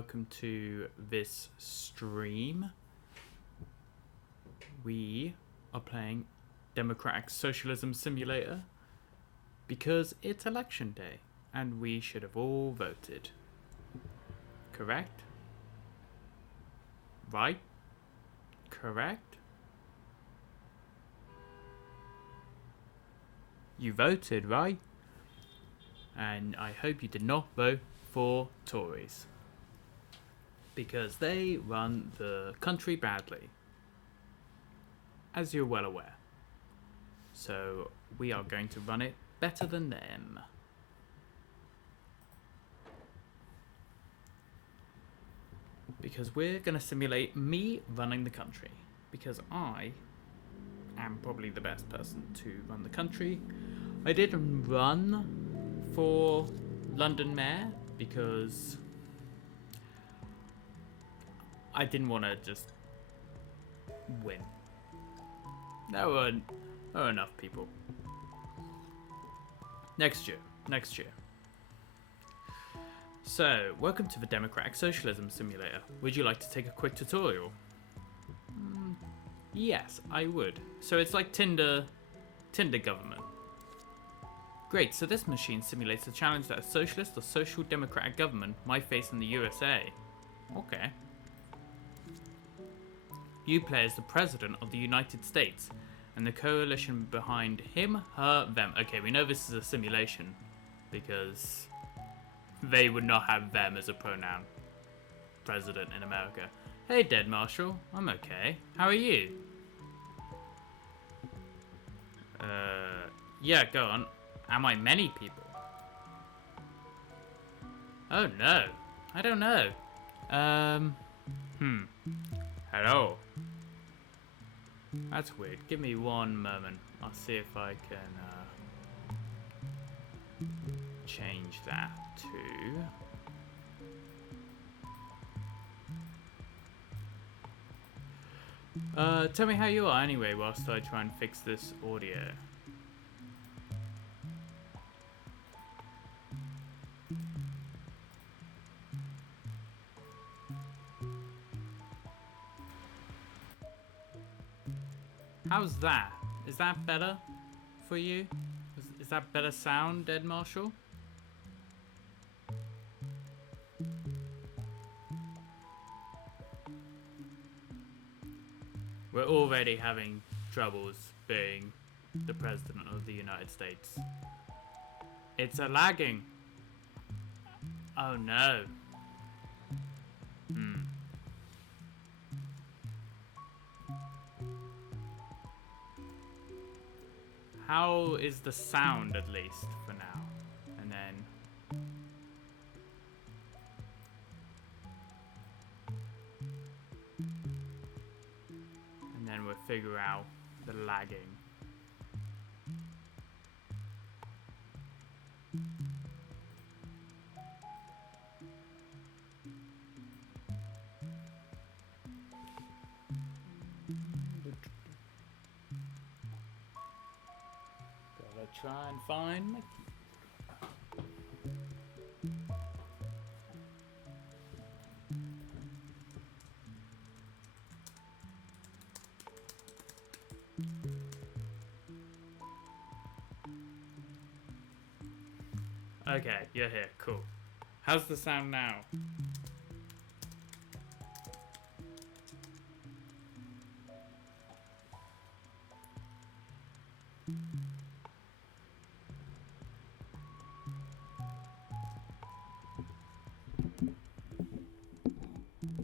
welcome to this stream. We are playing Democratic Socialism Simulator because it's election day and we should have all voted. Correct? Right? Correct? You voted, right? And I hope you did not vote for Tories, because they run the country badly, as you're well aware. So we are going to run it better than them. Because we're going to simulate me running the country, because I am probably the best person to run the country. I didn't run for London Mayor because I didn't want to just win. There were enough people. Next year. So, welcome to the Democratic Socialism Simulator. Would you like to take a quick tutorial? Yes, I would. So it's like Tinder government. Great, so this machine simulates the challenge that a socialist or social democratic government might face in the USA. Okay. You play as the President of the United States, and the coalition behind him, her, them. Okay, we know this is a simulation, because they would not have them as a pronoun. President in America. Hey, Dead Marshal. I'm okay. How are you? Yeah, go on. Am I many people? Oh no. I don't know. Hello. That's weird. Give me one moment. I'll see if I can change that to... tell me how you are anyway whilst I try and fix this audio. How's that? Is that better for you? Is that better sound, Dead Marshal? We're already having troubles being the President of the United States. It's a lagging. Oh no. How is the sound, at least, for now? And then we'll figure out the lagging. Try and find my key. Okay, you're here. Cool. How's the sound now?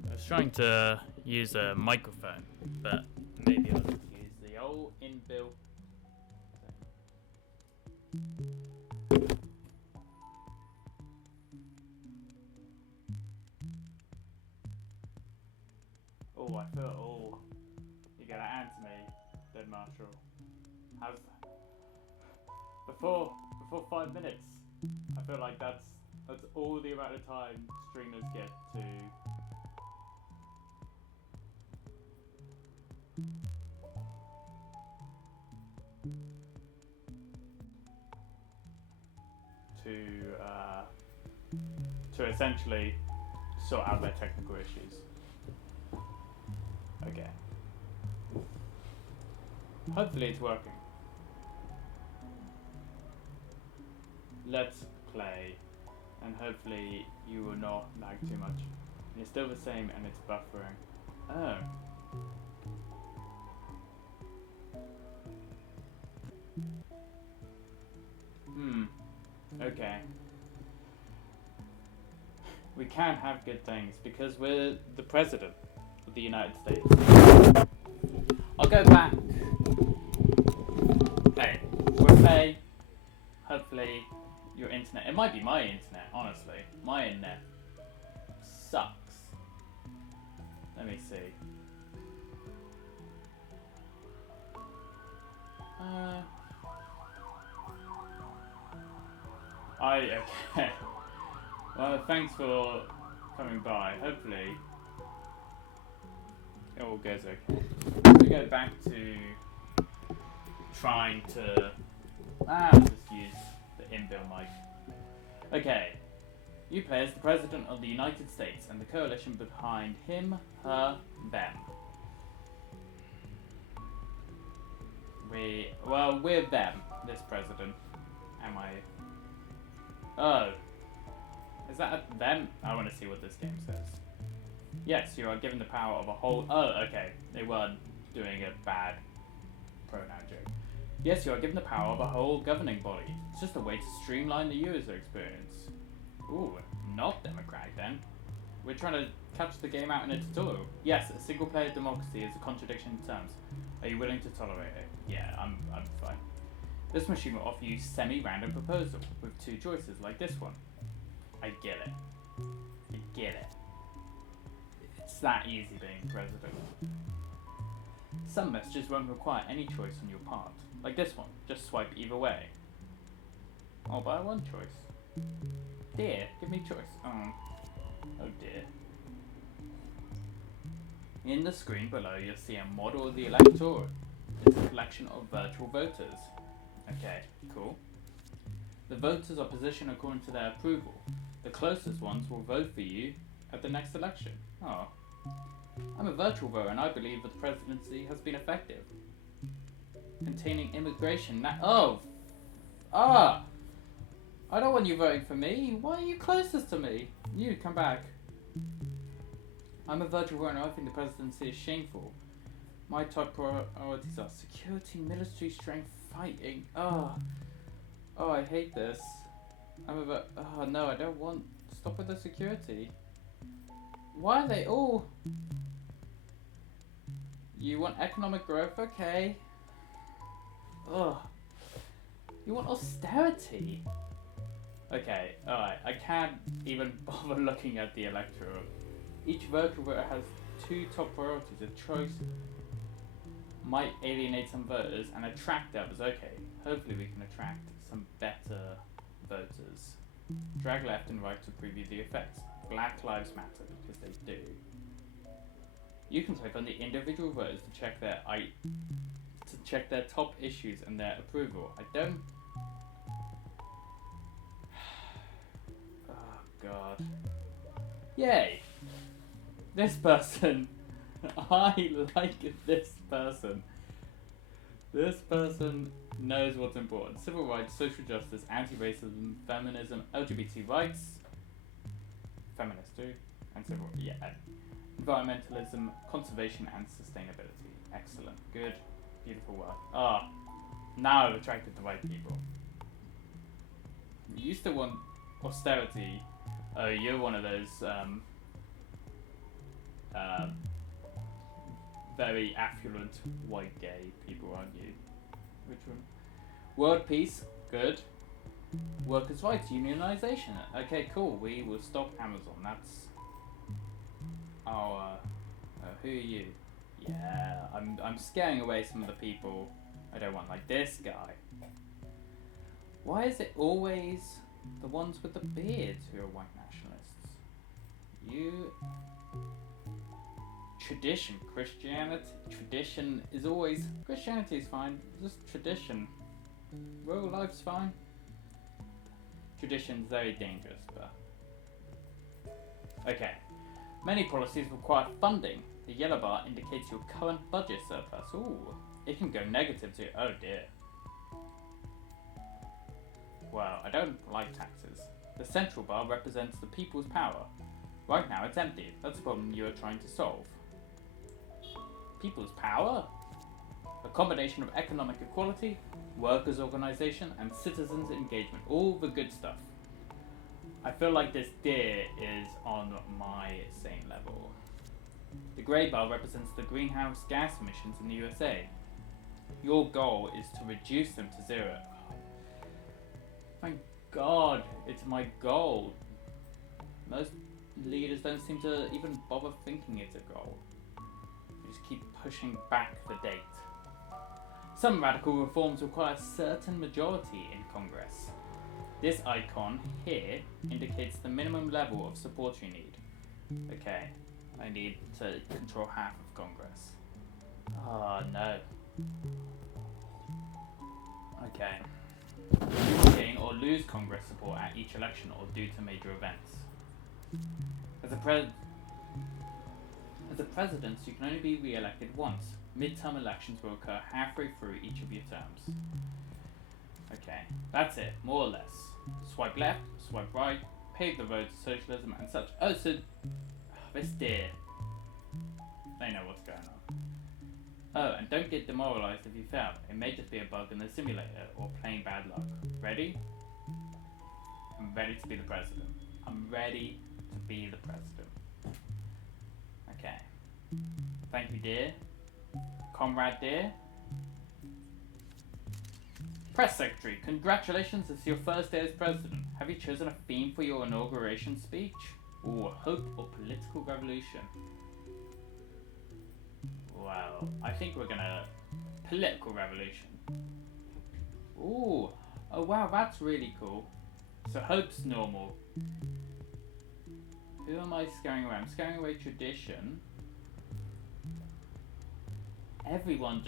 I was trying to use a microphone, but maybe I'll just use the old inbuilt thing. Oh, I feel. Oh, you gotta answer me, Dead Marshal. How's that? Before 5 minutes, I feel like that's all the amount of time streamers get to essentially sort out their technical issues. Okay. Hopefully it's working. Let's play, and hopefully you will not lag too much. And it's still the same and it's buffering. Oh. Okay. We can have good things because we're the president of the United States. I'll go back. Hey, we'll play. Hopefully your internet. It might be my internet, honestly. My internet sucks. Let me see. Okay. Well, thanks for coming by. Hopefully it all goes okay. We go back to trying to just use the inbuilt mic. Okay. You play as the President of the United States and the coalition behind him, her, them. We're them, this president. Am I? Oh. Is that a them? I want to see what this game says. Yes, you are given the power of a whole... Oh, okay. They weren't doing a bad pronoun joke. Yes, you are given the power of a whole governing body. It's just a way to streamline the user experience. Ooh, not democratic then. We're trying to catch the game out in a tutorial. Yes, a single-player democracy is a contradiction in terms. Are you willing to tolerate it? Yeah, I'm fine. This machine will offer you semi-random proposal with two choices like this one. I get it. I get it. It's that easy being president. Some messages won't require any choice on your part. Like this one, just swipe either way. I'll buy one choice. Dear, give me choice. Oh dear. In the screen below, you'll see a model of the electorate. It's a collection of virtual voters. Okay, cool. The voters are positioned according to their approval. The closest ones will vote for you at the next election. Oh. I'm a virtual voter and I believe that the presidency has been effective. Containing immigration I don't want you voting for me. Why are you closest to me? You, come back. I'm a virtual voter and I think the presidency is shameful. My top priorities are security, military strength, fighting. Oh, I hate this. Oh no, I don't want. Stop with the security. Why are they all? You want economic growth? Okay. Ugh. You want austerity? Okay, alright. I can't even bother looking at the electorate. Each virtual voter has two top priorities. A choice might alienate some voters and attract others. Okay, hopefully we can attract some better voters. Drag left and right to preview the effects. Black Lives Matter, because they do. You can click on the individual voters to check their top issues and their approval. I don't... Oh god. Yay! This person. I like this person. This person knows what's important. Civil rights, social justice, anti-racism, feminism, LGBT rights. Feminists too. And civil, yeah. Environmentalism, conservation and sustainability. Excellent. Good. Beautiful work. Now I've attracted the right people. You still want austerity. Oh, you're one of those very affluent white gay people, aren't you? Which one? World peace, good. Workers' rights, unionization. Okay, cool. We will stop Amazon. That's our. Who are you? Yeah, I'm scaring away some of the people I don't want, like this guy. Why is it always the ones with the beards who are white nationalists? You. Tradition, Christianity. Tradition is always. Christianity is fine. Just tradition. Real life's fine. Tradition's very dangerous, but. Okay. Many policies require funding. The yellow bar indicates your current budget surplus. Ooh, it can go negative too. Oh dear. Well, I don't like taxes. The central bar represents the people's power. Right now it's empty. That's a problem you are trying to solve. People's power? A combination of economic equality, workers' organisation, and citizens' engagement. All the good stuff. I feel like this deer is on my same level. The grey bar represents the greenhouse gas emissions in the USA. Your goal is to reduce them to zero. My God, it's my goal. Most leaders don't seem to even bother thinking it's a goal. They just keep pushing back the date. Some radical reforms require a certain majority in Congress. This icon here indicates the minimum level of support you need. Okay, I need to control half of Congress. Oh no. Okay. You will gain or lose Congress support at each election or due to major events. As a president, you can only be re-elected once. Midterm elections will occur halfway through each of your terms. Okay, that's it, more or less. Swipe left, swipe right, pave the road to socialism and such. Oh, so this deer. They know what's going on. Oh, and don't get demoralized if you fail. It may just be a bug in the simulator or plain bad luck. Ready? I'm ready to be the president. I'm ready to be the president. Okay. Thank you, dear. Comrade dear. Press secretary, congratulations, it's your first day as president. Have you chosen a theme for your inauguration speech? Ooh, hope or political revolution? Well, I think we're gonna political revolution. Ooh, oh wow, that's really cool. So hope's normal. Who am I scaring away? I'm scaring away tradition. Everyone's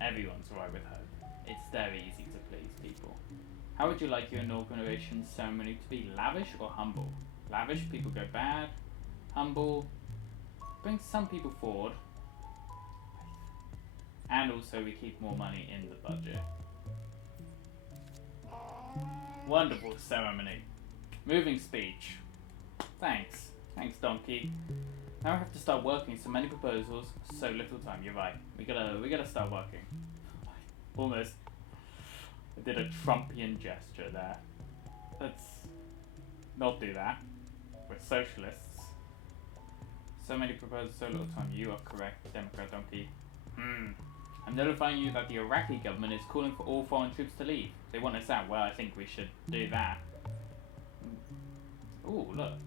alright with hope. It's very easy to please people. How would you like your inauguration ceremony to be? Lavish or humble? Lavish, people go bad. Humble, brings some people forward. And also we keep more money in the budget. Wonderful ceremony. Moving speech. Thanks. Thanks, donkey. Now I have to start working. So many proposals, so little time. You're right. We gotta start working. Almost. I did a Trumpian gesture there. Let's not do that. We're socialists. So many proposals, so little time. You are correct, Democrat donkey. I'm notifying you that the Iraqi government is calling for all foreign troops to leave. They want us out. Well, I think we should do that. Ooh, look.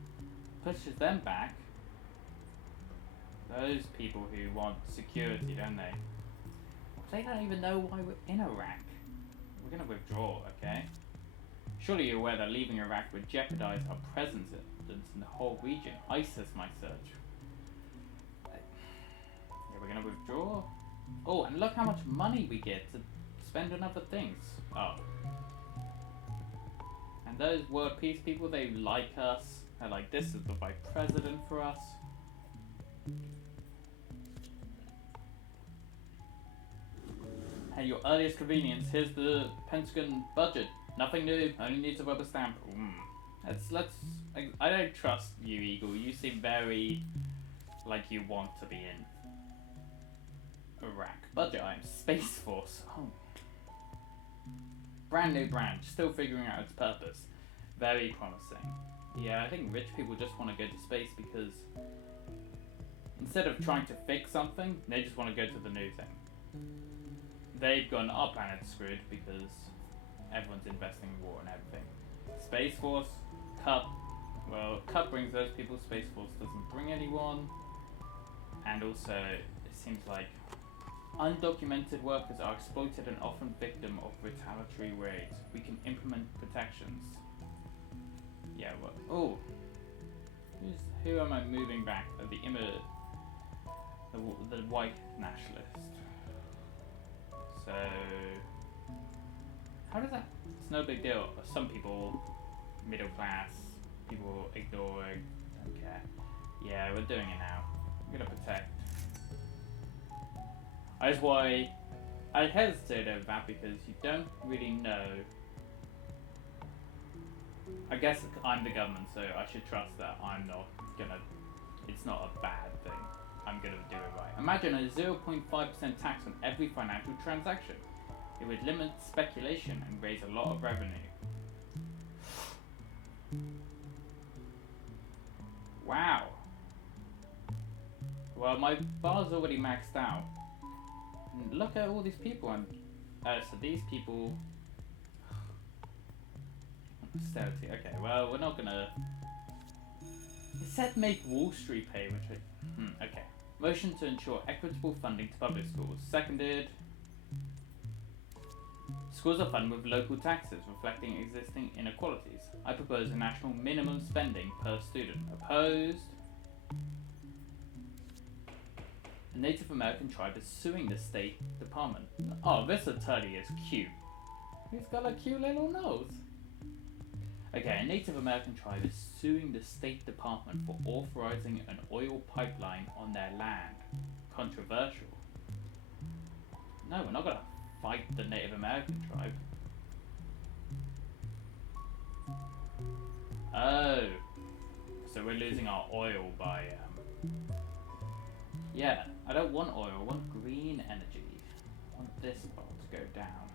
Pushes them back. Those people who want security, don't they? They don't even know why we're in Iraq. We're gonna withdraw, okay? Surely you're aware that leaving Iraq would jeopardize our presence in the whole region. ISIS might surge. Yeah, we're gonna withdraw. Oh, and look how much money we get to spend on other things. Oh. And those world peace people, they like us. They're like, this is the right president for us. At your earliest convenience, here's the Pentagon budget. Nothing new, only needs a rubber stamp. I don't trust you, Eagle. You seem very like you want to be in Iraq. Budget items. Space Force. Oh. Brand new branch. Still figuring out its purpose. Very promising. Yeah, I think rich people just want to go to space because instead of trying to fix something, they just want to go to the new thing. They've gone, our planet's screwed because everyone's investing in war and everything. Space Force, Cup. Well, Cup brings those people, Space Force doesn't bring anyone. And also, it seems like undocumented workers are exploited and often victim of retaliatory raids. We can implement protections. Yeah, well, oh. Who am I moving back? The white nationalist. So, how does that? It's no big deal. Some people, middle class, people ignore, don't care. Yeah, we're doing it now. I'm gonna protect. That's why I hesitate over that, because you don't really know. I guess I'm the government, so I should trust that I'm not gonna. It's not a bad thing. I'm gonna do it right. Imagine a 0.5% tax on every financial transaction. It would limit speculation and raise a lot of revenue. Wow. Well, my bar's already maxed out. And look at all these people. And so these people. Austerity. Okay, well, we're not gonna. It said make Wall Street pay, which I. Okay. Motion to ensure equitable funding to public schools. Seconded. Schools are funded with local taxes reflecting existing inequalities. I propose a national minimum spending per student. Opposed. A Native American tribe is suing the State Department. Oh, this attorney is cute. He's got a cute little nose. Okay, a Native American tribe is suing the State Department for authorizing an oil pipeline on their land. Controversial. No, we're not gonna fight the Native American tribe. Oh. So we're losing our oil by, yeah, I don't want oil, I want green energy. I want this part to go down.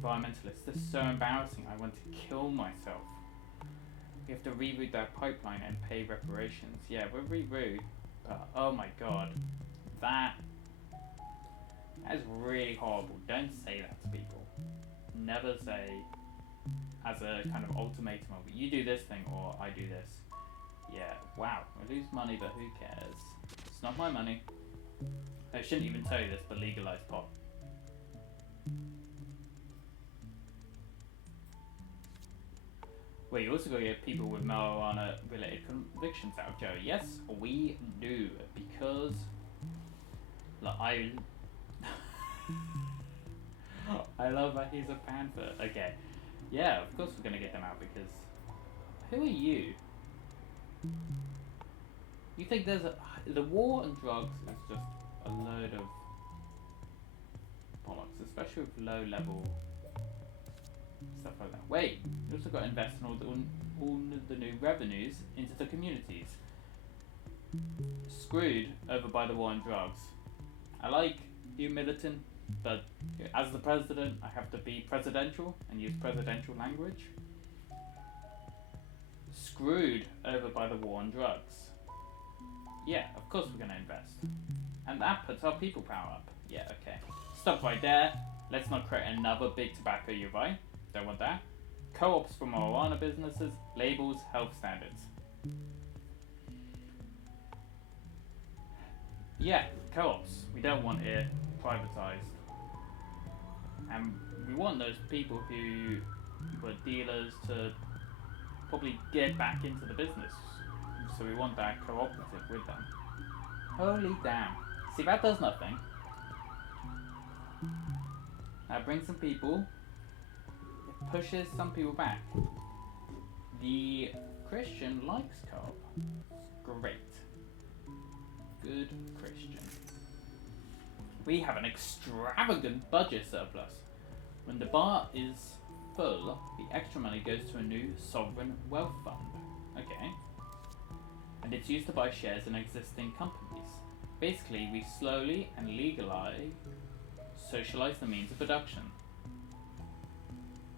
Environmentalists, this is so embarrassing, I want to kill myself. We have to reroute that pipeline and pay reparations. Yeah, we'll reroute, but oh my god, that is really horrible. Don't say that to people. Never say, as a kind of ultimatum of, you do this thing or I do this. Yeah, wow, I lose money, but who cares? It's not my money. I shouldn't even tell you this, but legalize pot. Wait, you also got to get people with marijuana-related convictions out of jail. Yes, we do, because like, I love that he's a panther. Okay, yeah, of course we're gonna get them out, because who are you? You think the war on drugs is just a load of bollocks, especially with low-level stuff like that. Wait, you also got to invest in all the new revenues into the communities. Screwed over by the war on drugs. I like you, militant, but as the president, I have to be presidential and use presidential language. Screwed over by the war on drugs. Yeah, of course we're going to invest. And that puts our people power up. Yeah, okay. Stop right there. Let's not create another big tobacco UI. Don't want that. Co-ops for marijuana businesses, labels, health standards. Yeah, co-ops. We don't want it privatized. And we want those people who were dealers to probably get back into the business. So we want that cooperative with them. Holy damn. See, that does nothing. That brings some people. It pushes some people back. The Christian likes co-op. Great. Good Christian. We have an extravagant budget surplus. When the bar is full, the extra money goes to a new sovereign wealth fund. Okay. And it's used to buy shares in existing companies. Basically, we slowly and socialize the means of production.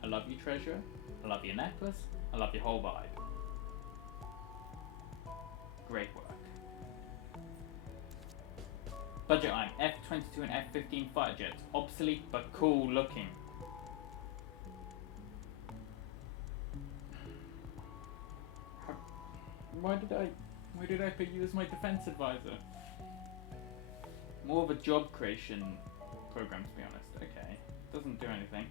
I love you, treasure. I love your necklace. I love your whole vibe. Great work. Budget item, F-22 and F-15 fighter jets. Obsolete but cool looking. Why did I put you as my defense advisor? More of a job creation program, to be honest. Okay, doesn't do anything.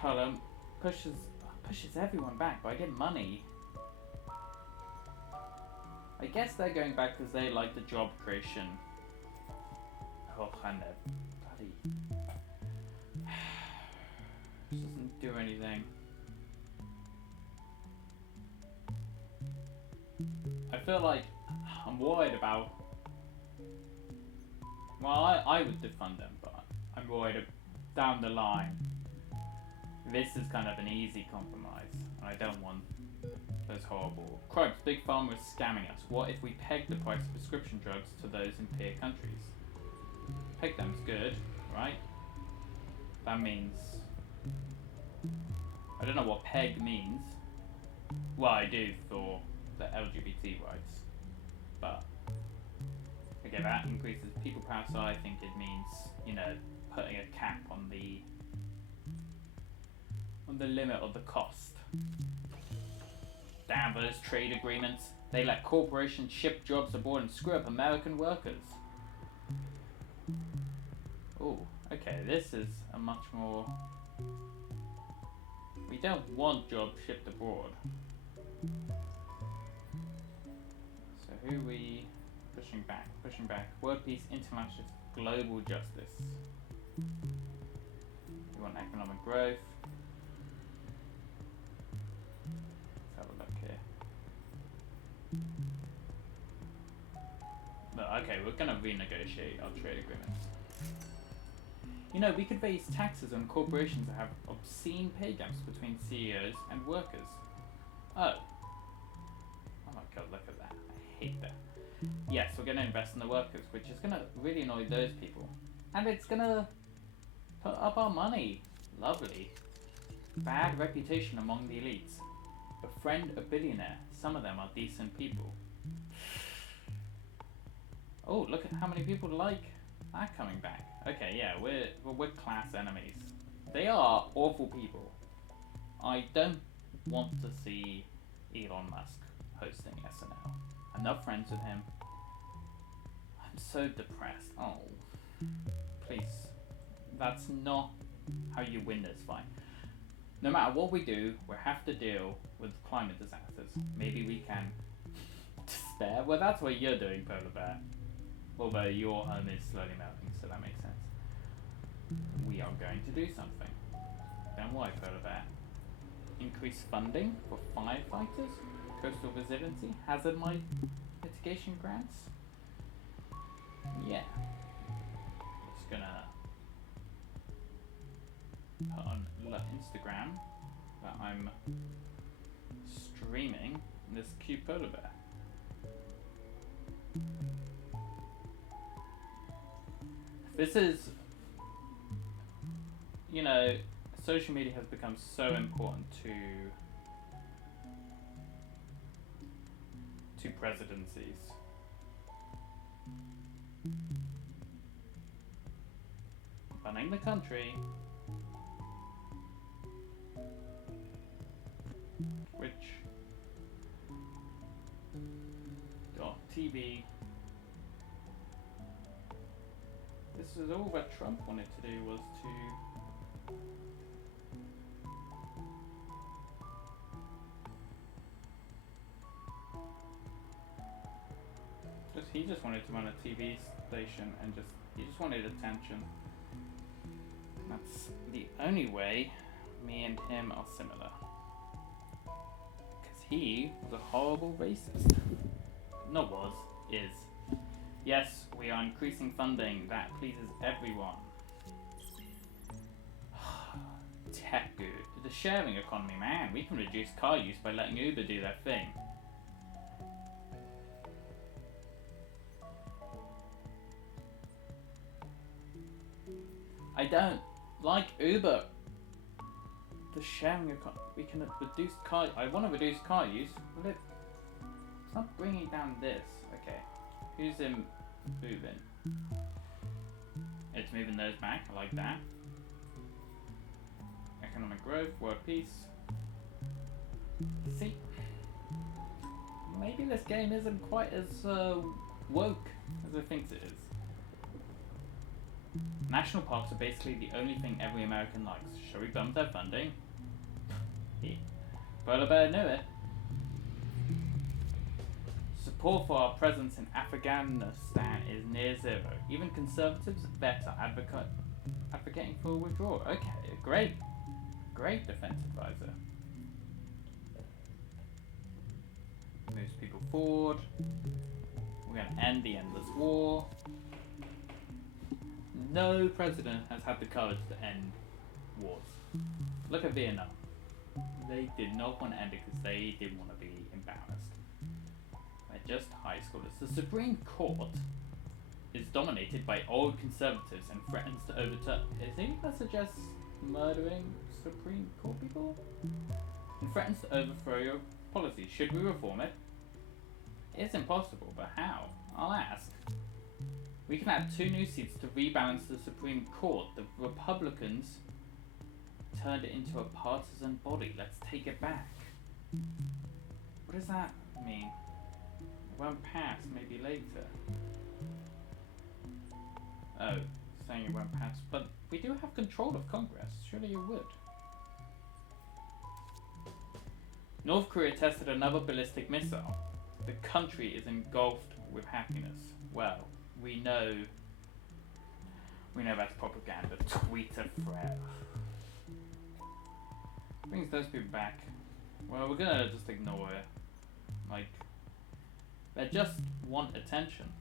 Color pushes everyone back, but I get money. I guess they're going back because they like the job creation. Oh, and they're bloody. This doesn't do anything. I feel like I'm worried about. Well, I would defund them, but I'm worried down the line. This is kind of an easy compromise, and I don't want those horrible crimes. Big Pharma is scamming us. What if we peg the price of prescription drugs to those in peer countries? Peg them's good, right? That means... I don't know what peg means. Well, I do for the LGBT rights, but okay, that increases people power, so I think it means, you know, putting a cap on the limit of the cost. Damn those trade agreements. They let corporations ship jobs abroad and screw up American workers. Oh, okay, this is a much more... We don't want jobs shipped abroad. So who are we pushing back? Pushing back. World peace, international global justice. We want economic growth. Let's have a look here. No, okay, we're gonna renegotiate our trade agreements. You know, we could raise taxes on corporations that have obscene pay gaps between CEOs and workers. Oh. Oh my god, look at that. I hate that. Yes, we're going to invest in the workers, which is going to really annoy those people. And it's going to put up our money. Lovely. Bad reputation among the elites. Befriend a billionaire. Some of them are decent people. Oh, look at how many people like that coming back. Okay, yeah, we're class enemies. They are awful people. I don't want to see Elon Musk hosting SNL. Enough friends with him. I'm so depressed. Oh, please. That's not how you win this fight. No matter what we do, we have to deal with climate disasters. Maybe we can despair. Well, that's what you're doing, Polar Bear. Although your home is slowly melting, so that makes sense. We are going to do something. Then why, Polar Bear? Increase funding for firefighters, coastal resiliency, hazard mitigation grants. Yeah. Just gonna put on Instagram that I'm streaming this cute polar bear. This is, you know, social media has become so important to presidencies. Running the country, which TV. This is all what Trump wanted to do, was to he just wanted to run a TV station and he just wanted attention. That's the only way me and him are similar. Because he was a horrible racist. Not was, is. Yes, we are increasing funding that pleases everyone. Tech good. The sharing economy, man. We can reduce car use by letting Uber do their thing. I don't like Uber. The sharing economy. We can reduce car. I want to reduce car use. Well, it's not bringing down this. Okay. Who's in moving? It's moving those back. I like that. Economic growth, world peace. See, maybe this game isn't quite as woke as I think it is. National parks are basically the only thing every American likes. Shall we bump their funding? Yeah. Polar Bear knew it. Support for our presence in Afghanistan is near zero. Even conservatives are better advocating for withdrawal. Okay, great. Great defense advisor. moves people forward. We're going to end the endless war. No president has had the courage to end wars. Look at Vietnam. They did not want to end it because they didn't want to be embarrassed. They're just high schoolers. The Supreme Court is dominated by old conservatives and threatens to overturn. Is anyone that suggests murdering Supreme Court people? And threatens to overthrow your policy. Should we reform it? It's impossible, but how? I'll ask. We can add 2 new seats to rebalance the Supreme Court. The Republicans turned it into a partisan body. Let's take it back. What does that mean? It won't pass, maybe later. Oh, saying it won't pass. But we do have control of Congress. Surely you would. North Korea tested another ballistic missile. The country is engulfed with happiness. Well, we know that's propaganda. Twitter threat. Brings those people back. Well, we're gonna just ignore it. Like, they just want attention.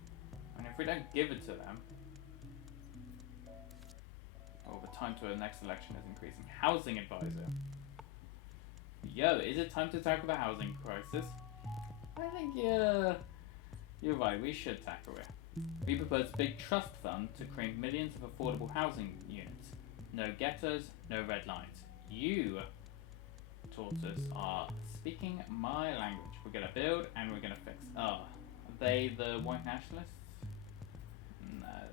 And if we don't give it to them, well, the time to the next election is increasing. Housing advisor. Yo, is it time to tackle the housing crisis? I think you're right, we should tackle it. We propose a big trust fund to create millions of affordable housing units. No ghettos, no red lines. You, tortoise, are speaking my language. We're gonna build and we're gonna fix. Oh, are they the white nationalists? No.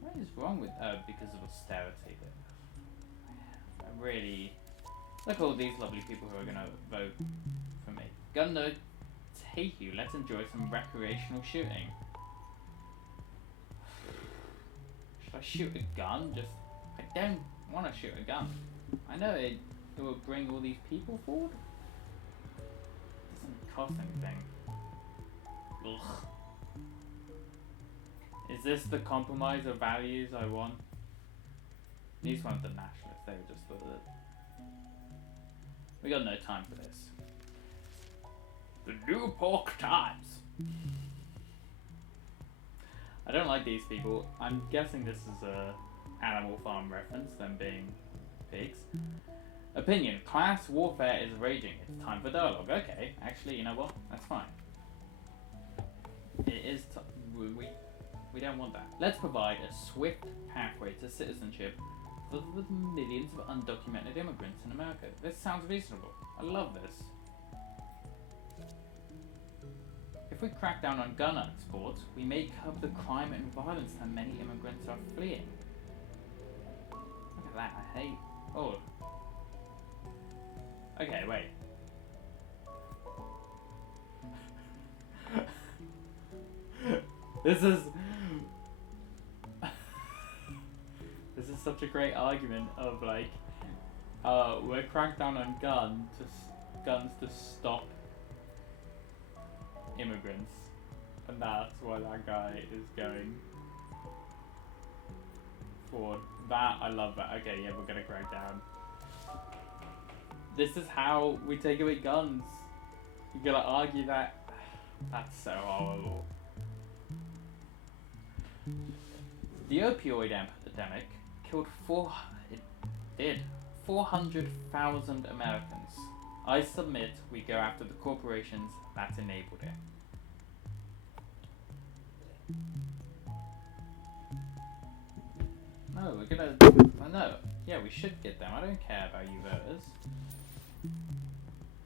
What is wrong with because of austerity? I really look at all these lovely people who are gonna vote for me. Gun no take you. Let's enjoy some recreational shooting. Should I shoot a gun? I don't want to shoot a gun. I know it will bring all these people forward. It doesn't cost anything. Ugh. Is this the compromise of values I want? These weren't the nationalists, they were just the... We got no time for this. The New Pork Times. I don't like these people. I'm guessing this is a Animal Farm reference, them being pigs. Opinion. Class warfare is raging. It's time for dialogue. Okay, actually, you know what? That's fine. It is we don't want that. Let's provide a swift pathway to citizenship for the millions of undocumented immigrants in America. This sounds reasonable. I love this. If we crack down on gun exports, we may curb the crime and violence that many immigrants are fleeing. Look at that, I hate... Oh. Okay, wait. This is such a great argument of like, we're cracked down on guns to stop immigrants, and that's why that guy is going forward. That, I love that. Okay, yeah, we're gonna crack down. This is how we take away guns. You're gonna argue that? That's so horrible. The opioid epidemic killed 400,000 Americans. I submit we go after the corporations that enabled it. No, we're gonna... Well, no. Yeah, we should get them. I don't care about you voters.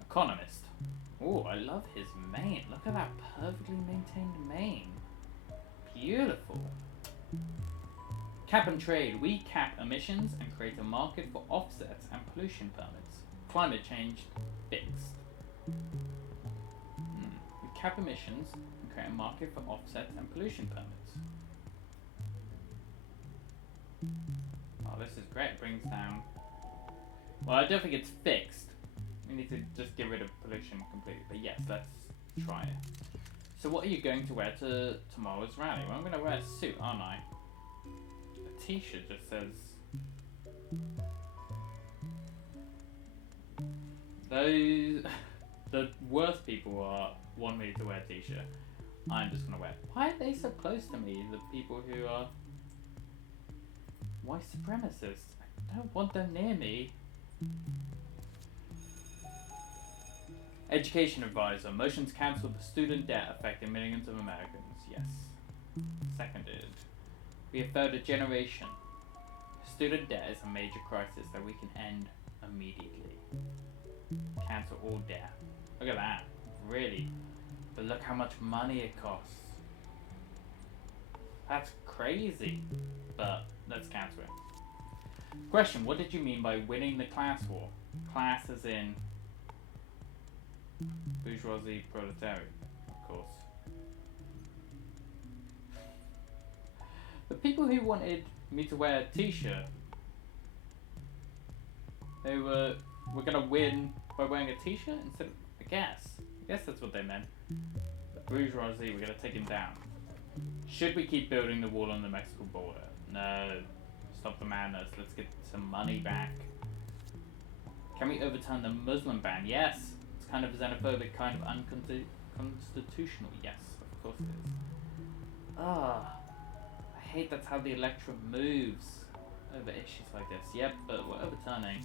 Economist. Oh, I love his mane. Look at that perfectly maintained mane. Beautiful. Cap and trade. We cap emissions and create a market for offsets and pollution permits. Climate change fixed. We cap emissions and create a market for offsets and pollution permits. Oh, this is great. It brings down... Well, I don't think it's fixed. We need to just get rid of pollution completely. But yes, let's try it. So what are you going to wear to tomorrow's rally? Well, I'm going to wear a suit, aren't I? A t-shirt just says... Those... The worst people want me to wear a t-shirt. I'm just gonna wear it. Why are they so close to me? The people who are white supremacists. I don't want them near me. Education advisor. Motions cancel the student debt affecting millions of Americans. Yes. Seconded. We have failed a generation. Student debt is a major crisis that we can end immediately. Cancel all debt. Look at that. Really. But look how much money it costs. That's crazy. But let's cancel it. Question. What did you mean by winning the class war? Class as in bourgeoisie proletariat, of course. The people who wanted me to wear a t-shirt, they were gonna win by wearing a t-shirt instead of, I guess that's what they meant. The bourgeoisie, we're gonna take him down. Should we keep building the wall on the Mexican border? No. Stop the madness. Let's get some money back. Can we overturn the Muslim ban? Yes. It's kind of xenophobic, kind of unconstitutional. Yes, of course it is. I hate that's how the electorate moves over issues like this. Yep, but we're overturning.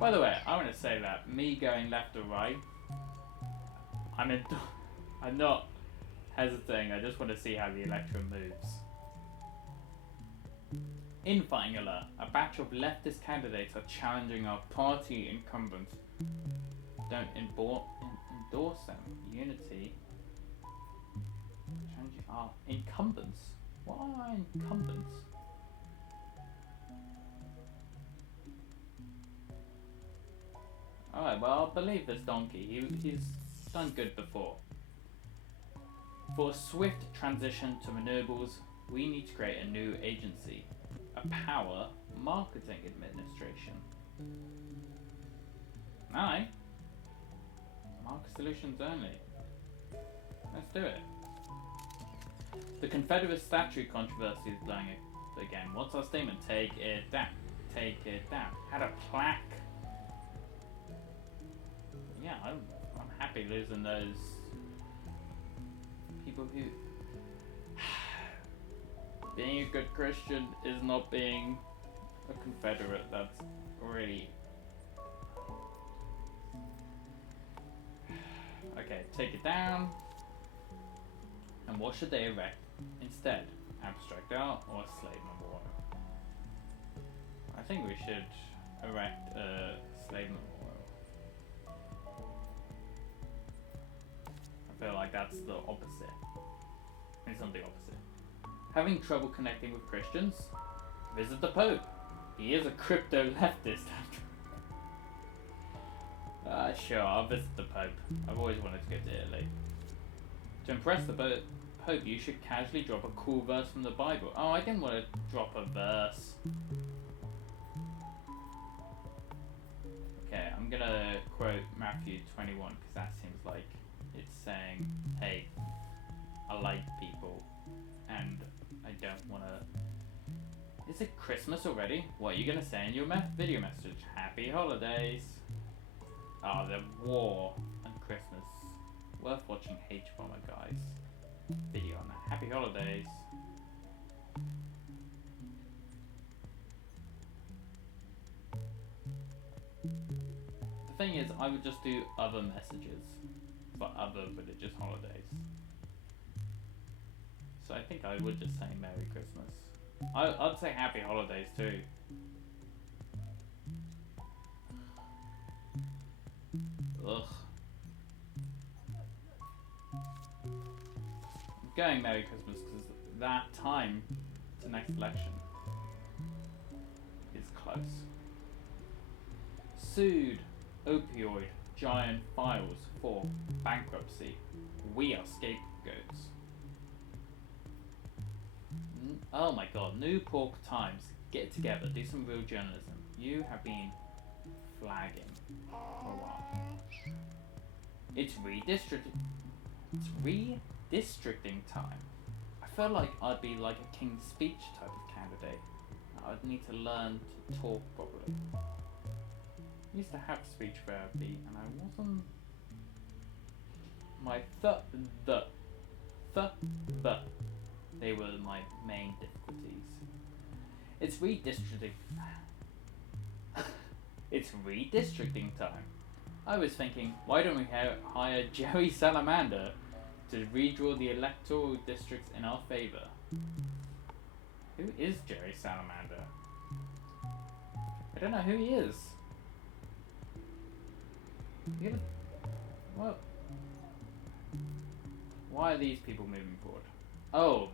By the way, I want to say that me going left or right, I'm not hesitating. I just want to see how the electorate moves. Infighting alert. A batch of leftist candidates are challenging our party incumbents. Don't endorse them. Unity. Challenging our incumbents. What are our incumbents? Alright, well, I'll believe this donkey. He's done good before. For a swift transition to renewables, we need to create a new agency. A power marketing administration. Aye. Market solutions only. Let's do it. The Confederate statue controversy is blowing it again. What's our statement? Take it down. Take it down. Had a plaque. Yeah, I'm happy losing those people who... Being a good Christian is not being a Confederate. That's really... Okay, take it down. And what should they erect instead? Abstract art or slave memorial? I think we should erect a slave memorial. I feel like that's the opposite. It's not the opposite. Having trouble connecting with Christians? Visit the Pope. He is a crypto leftist. Sure, I'll visit the Pope. I've always wanted to go to Italy. To impress the Pope, you should casually drop a cool verse from the Bible. Oh, I didn't want to drop a verse. Okay, I'm gonna quote Matthew 21 because that seems like it's saying, hey, I like people and I don't want to... Is it Christmas already? What are you gonna say in your video message? Happy holidays. Oh, the war and Christmas. Worth watching H-Bomber, guys. Video on that. Happy holidays. The thing is, I would just do other messages for other religious holidays. So I think I would just say Merry Christmas. I'd say Happy Holidays too. Ugh. I'm going Merry Christmas because that time to next election is close. Sued opioid giant files for bankruptcy. We are scapegoats. Oh my god, New Pork Times. Get it together, do some real journalism. You have been flagging for a while. It's redistricting time. I felt like I'd be like a King's Speech type of candidate. I'd need to learn to talk properly. I used to have speech therapy and I wasn't my they were my main difficulties. It's redistricting. It's redistricting time. I was thinking, why don't we hire Jerry Salamander to redraw the electoral districts in our favor? Who is Jerry Salamander? I don't know who he is. What? Why are these people moving forward? Oh.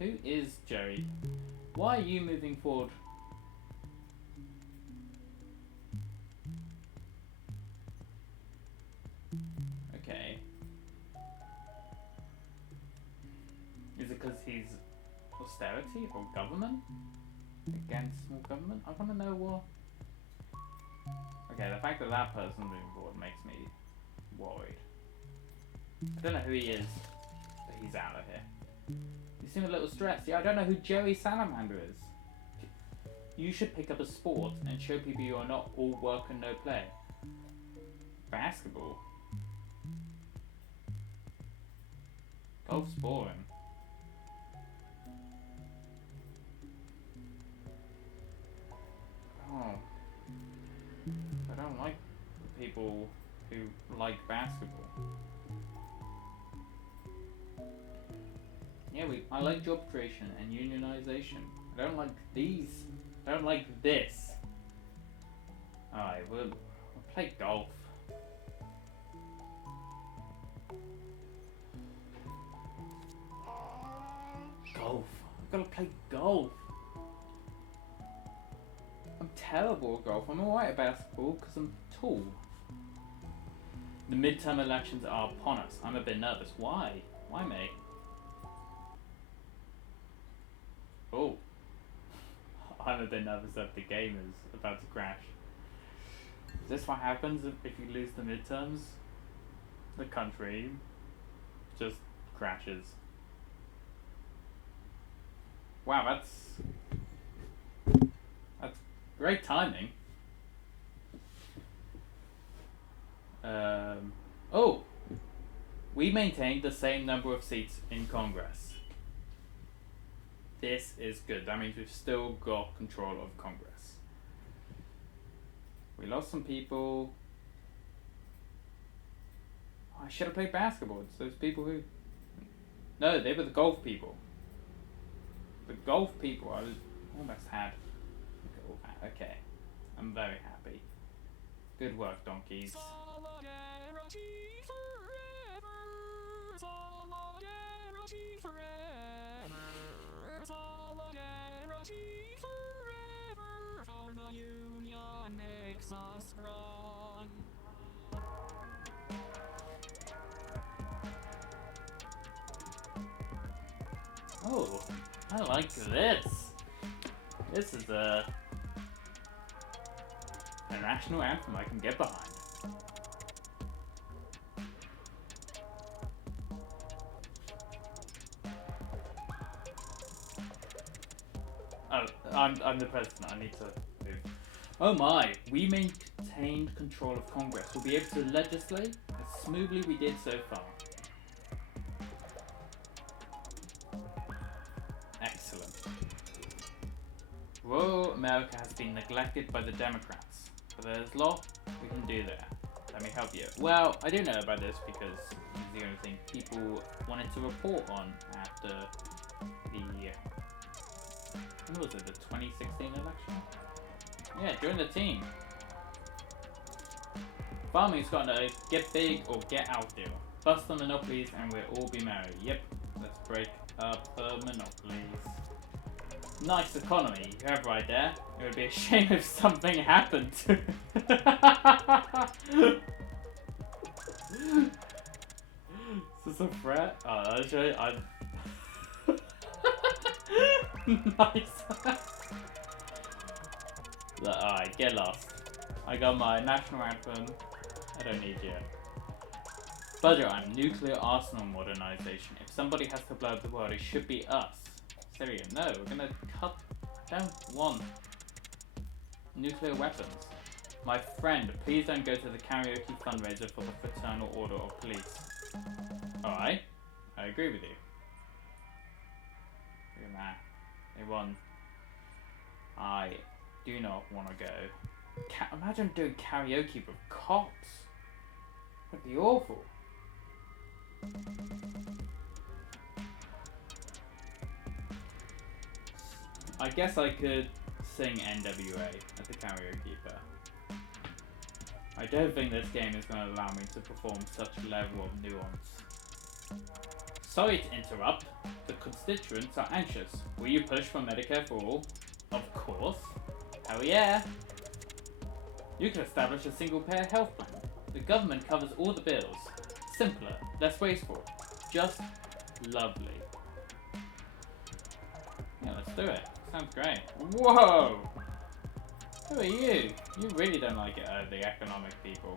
Who is Jerry? Why are you moving forward? Okay. Is it because he's austerity or government? Against small government? I want to know what... Okay, the fact that that person's moving forward makes me worried. I don't know who he is, but he's out of here. You seem a little stressed. Yeah, I don't know who Jerry Salamander is. You should pick up a sport and show people you are not all work and no play. Basketball? Golf's boring. Oh. I don't like people who like basketball. Yeah, I like job creation and unionization. I don't like these. I don't like this. Alright, we'll play golf. Golf. I've got to play golf. I'm terrible at golf. I'm alright at basketball because I'm tall. The midterm elections are upon us. I'm a bit nervous. Why? Why, mate? Oh. I'm a bit nervous that the game is about to crash. Is this what happens if you lose the midterms? The country just crashes. Wow, that's great timing. Oh! We maintained the same number of seats in Congress. This is good. That means we've still got control of Congress. We lost some people. Oh, I should have played basketball. It's those people who... No, they were the golf people. The golf people I almost had. Okay. I'm very happy. Good work, donkeys. Oh, I like this. This is a national anthem I can get behind. Oh, I'm the president. I need to move. Oh my, we maintained control of Congress. We'll be able to legislate as smoothly we did so far. Excellent. Rural America has been neglected by the Democrats, but there's a lot we can do there. Let me help you. Well, I do know about this because it's the only thing people wanted to report on after the... When was it, the 2016 election? Yeah, join the team. Farming's got to get big or get out deal. Bust the monopolies and we'll all be merry. Yep, let's break up the monopolies. Nice economy, you have right there. It would be a shame if something happened to Is this a threat? Oh, that's right. Nice. Alright, get lost. I got my national anthem. I don't need you. Budget on nuclear arsenal modernization. If somebody has to blow up the world, it should be us. Syria, no, we're gonna cut down one. Nuclear weapons. My friend, please don't go to the karaoke fundraiser for the Fraternal Order of Police. Alright, I agree with you. Look at that. They won. I do not want to go. Imagine doing karaoke with cops. That'd be awful. I guess I could sing NWA at the karaoke, but I don't think this game is going to allow me to perform such a level of nuance. Sorry to interrupt. The constituents are anxious. Will you push for Medicare for all? Of course. Hell yeah. You can establish a single-payer health plan. The government covers all the bills. Simpler, less wasteful. Just lovely. Yeah, let's do it. Sounds great. Whoa! Who are you? You really don't like it, the economic people.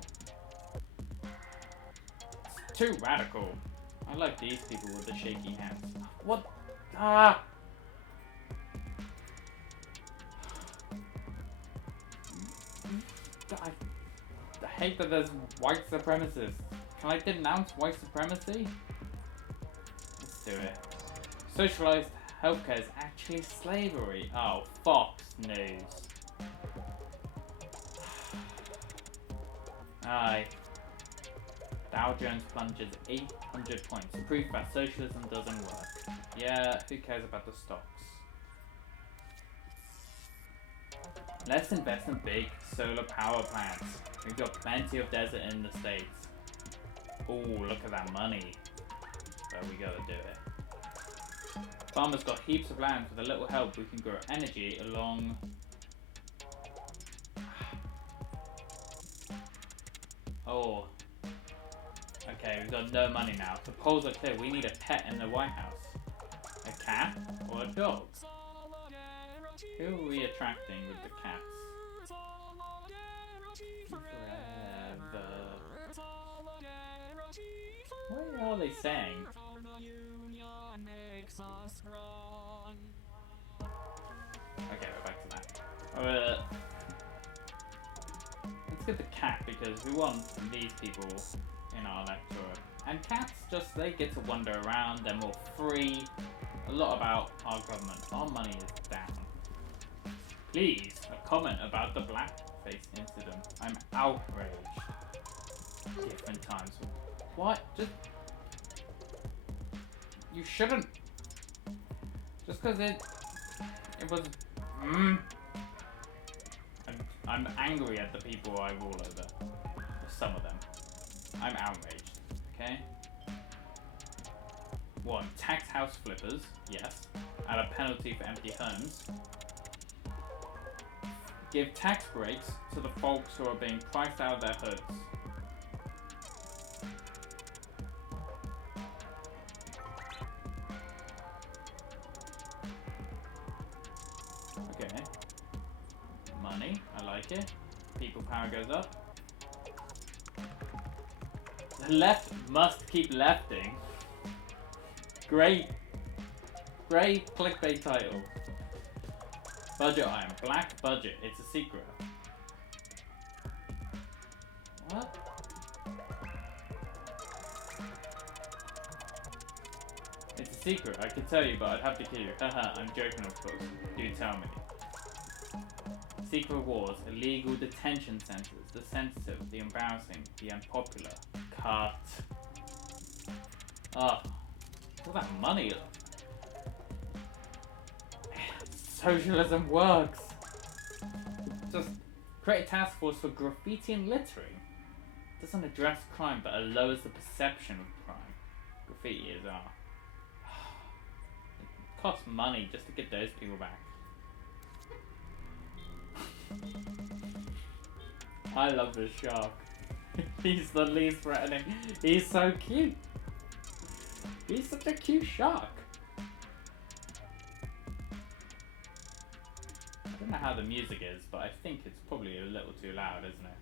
It's too radical. I like these people with the shaky hands. What? Ah! I hate that there's white supremacists. Can I denounce white supremacy? Let's do it. Socialized healthcare is actually slavery. Oh, Fox News. Aye. Dow Jones plunges 800 points. Proof that socialism doesn't work. Yeah, who cares about the stocks? Let's invest in big solar power plants. We've got plenty of desert in the States. Oh, look at that money. But we gotta do it. Farmers got heaps of land. With a little help, we can grow energy along. Oh. Okay, we've got no money now. The polls are clear. We need a pet in the White House. A cat or a dog? Who are we attracting with the cats? Forever. What are they saying? Okay, we're back to that. Let's get the cat because we want these people in our electorate. And cats just, they get to wander around, they're more free. A lot about our government. Our money is down. Please, a comment about the blackface incident. I'm outraged. Different times. What? Just... You shouldn't... Just because it was... I'm angry at the people I rule over. Or some of them. I'm outraged. Okay? 1. Tax house flippers. Yes. Add a penalty for empty homes. Give tax breaks to the folks who are being priced out of their hoods. Okay. Money, I like it. People power goes up. The left must keep lefting. Great clickbait title. Budget item. Black budget. It's a secret. What? It's a secret. I could tell you, but I'd have to kill you. Haha, I'm joking of course. Do tell me. Secret wars. Illegal detention centers. The sensitive. The embarrassing. The unpopular. Cut. All that money. Socialism works. Just create a task force for graffiti and littering. Doesn't address crime, but it lowers the perception of crime. Graffiti is It costs money just to get those people back. I love this shark. He's the least threatening. He's so cute. He's such a cute shark. I don't know how the music is, but I think it's probably a little too loud, isn't it?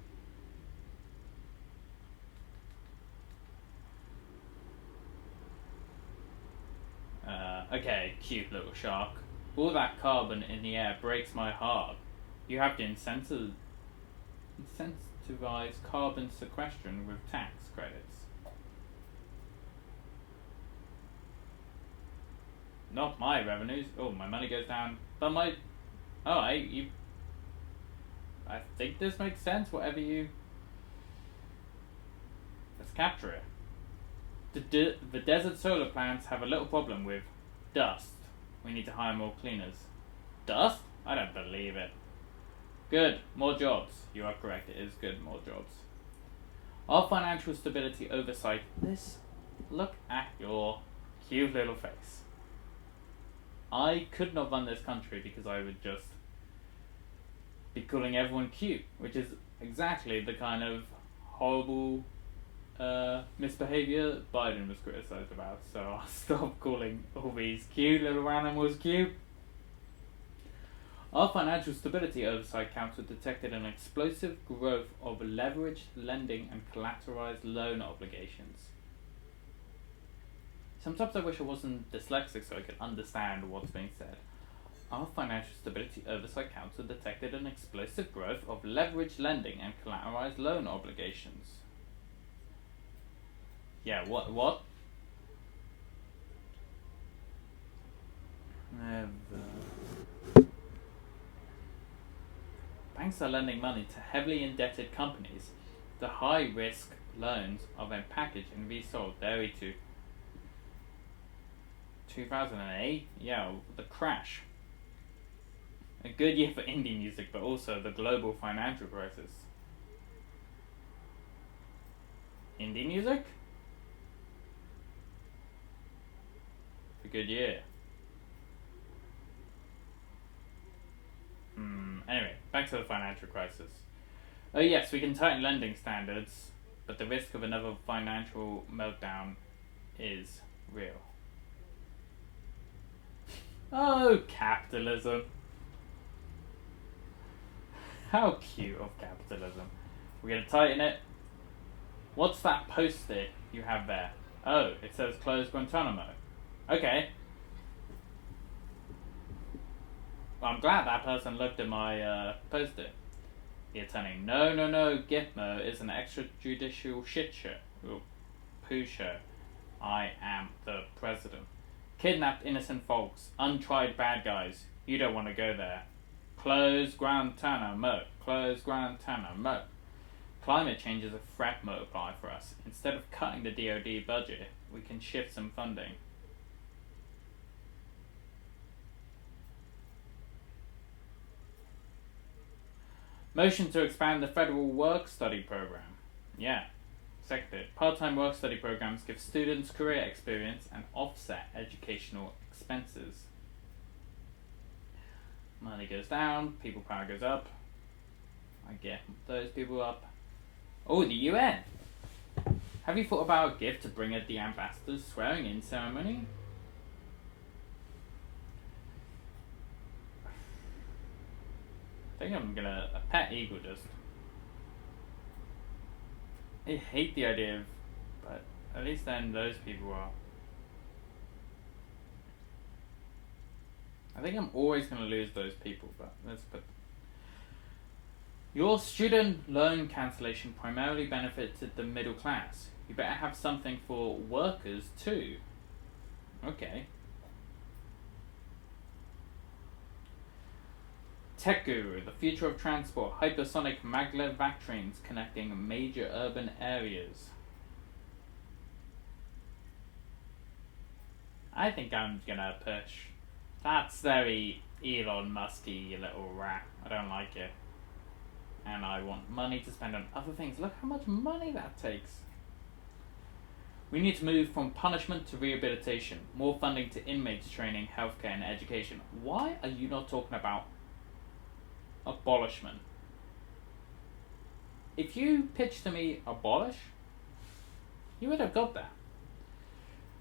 Okay, cute little shark. All that carbon in the air breaks my heart. You have to incentivize carbon sequestration with tax credits. Not my revenues. Oh, my money goes down. But my... Oh, I think this makes sense, whatever you... Let's capture it. The desert solar plants have a little problem with dust. We need to hire more cleaners. Dust? I don't believe it. Good, more jobs. You are correct, it is good, more jobs. Our financial stability oversight. Look at your cute little face. I could not run this country because I would just be calling everyone cute, which is exactly the kind of horrible misbehavior Biden was criticized about. So I'll stop calling all these cute little animals cute. Our Financial Stability Oversight Council detected an explosive growth of leveraged lending and collateralized loan obligations. Sometimes I wish I wasn't dyslexic so I could understand what's being said. Our Financial Stability Oversight Council detected an explosive growth of leveraged lending and collateralized loan obligations. Yeah, what? Banks are lending money to heavily indebted companies. The high-risk loans are then packaged and resold. Dairy to 2008? Yeah, the crash. A good year for indie music, but also the global financial crisis. Indie music? A good year. Anyway, back to the financial crisis. Oh yes, we can tighten lending standards, but the risk of another financial meltdown is real. Oh, capitalism. How cute of capitalism. We're going to tighten it. What's that post-it you have there? Oh, it says close Guantanamo. Okay. Well, I'm glad that person looked at my post-it. The attorney, no, Gitmo is an extrajudicial shit show. Poo show. I am the president. Kidnapped innocent folks, untried bad guys. You don't want to go there. Close Guantanamo. Close Guantanamo. Climate change is a threat multiplier for us. Instead of cutting the DoD budget, we can shift some funding. Motion to expand the federal work-study program. Yeah. Seconded. Part-time work-study programs give students career experience and offset educational expenses. Money goes down, people power goes up. I get those people up. Oh, the UN! Have you thought about a gift to bring at the ambassador's swearing-in ceremony? I think I'm gonna... A pet eagle just... I hate the idea of... But at least then those people are... I think I'm always gonna lose those people, but let's put... Your student loan cancellation primarily benefited the middle class. You better have something for workers too. Okay. Tech Guru, the future of transport, hypersonic maglev vac trains connecting major urban areas. I think I'm gonna push. That's very Elon Musky, you little rat. I don't like it. And I want money to spend on other things. Look how much money that takes. We need to move from punishment to rehabilitation. More funding to inmates training, healthcare and education. Why are you not talking about abolishment? If you pitched to me abolish, you would have got that.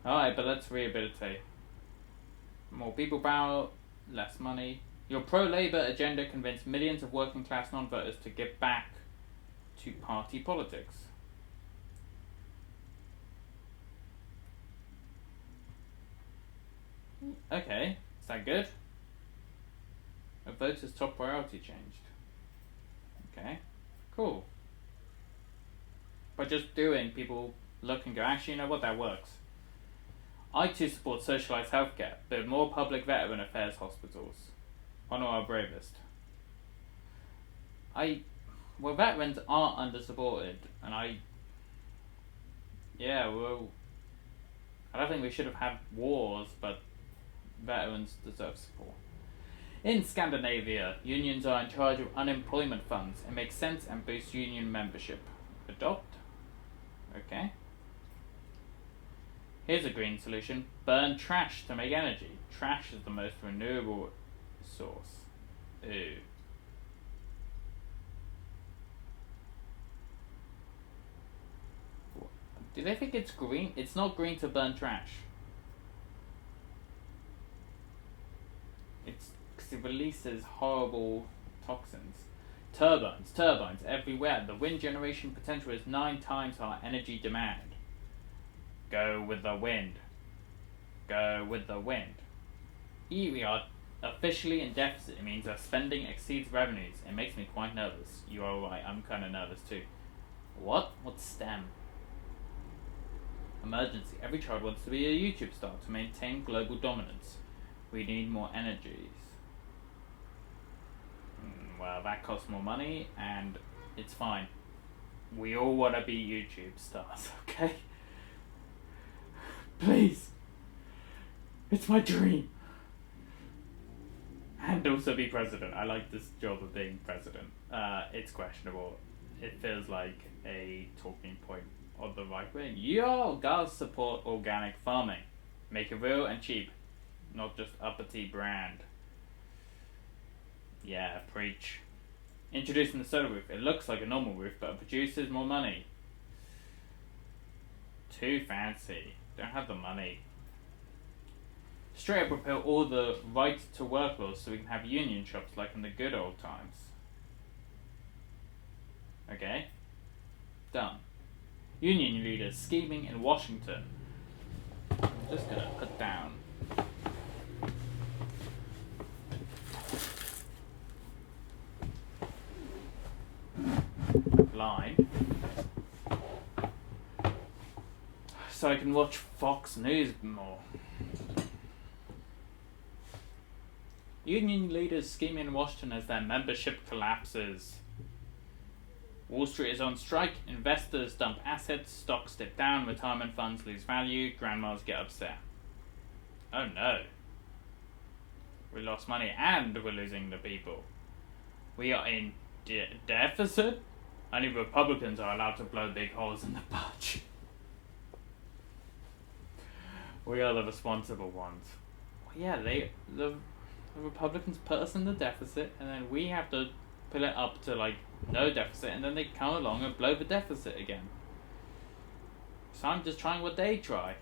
Alright, but let's rehabilitate. More people power, less money. Your pro-Labour agenda convinced millions of working class non-voters to get back to party politics. Okay, is that good? A voter's top priority changed. Okay, Cool. By just doing, people look and go, actually, you know what, that works. I too support socialised healthcare, but more public veteran affairs hospitals. One of our bravest. Well, veterans are under-supported, and I don't think we should have had wars, but veterans deserve support. In Scandinavia, unions are in charge of unemployment funds. It makes sense and boosts union membership. Adopt? Okay. Here's a green solution. Burn trash to make energy. Trash is the most renewable source. Ew. Do they think it's green? It's not green to burn trash. It's because it releases horrible toxins. Turbines everywhere. The wind generation potential is 9 times our energy demand. Go with the wind. Go with the wind. We are officially in deficit. It means our spending exceeds revenues. It makes me quite nervous. You are right, I'm kind of nervous too. What? What's STEM? Emergency. Every child wants to be a YouTube star to maintain global dominance. We need more energies. Well, that costs more money, and it's fine. We all want to be YouTube stars, okay? Please. It's my dream. And also be president. I like this job of being president. It's questionable. It feels like a talking point of the right wing. Yo, guys support organic farming. Make it real and cheap. Not just uppity brand. Yeah, preach. Introducing the solar roof. It looks like a normal roof, but it produces more money. Too fancy. Don't have the money. Straight up repeal all the right to work laws so we can have union shops like in the good old times. Okay. Done. Union leaders scheming in Washington. I'm just gonna put down. Line. So I can watch Fox News more. Union leaders scheming in Washington as their membership collapses. Wall Street is on strike, investors dump assets, stocks dip down, retirement funds lose value, grandmas get upset. Oh no. We lost money and we're losing the people. We are in deficit? Only Republicans are allowed to blow big holes in the budget. We are the responsible ones. Well, yeah, the Republicans put us in the deficit, and then we have to put it up to like no deficit, and then they come along and blow the deficit again. So I'm just trying what they try.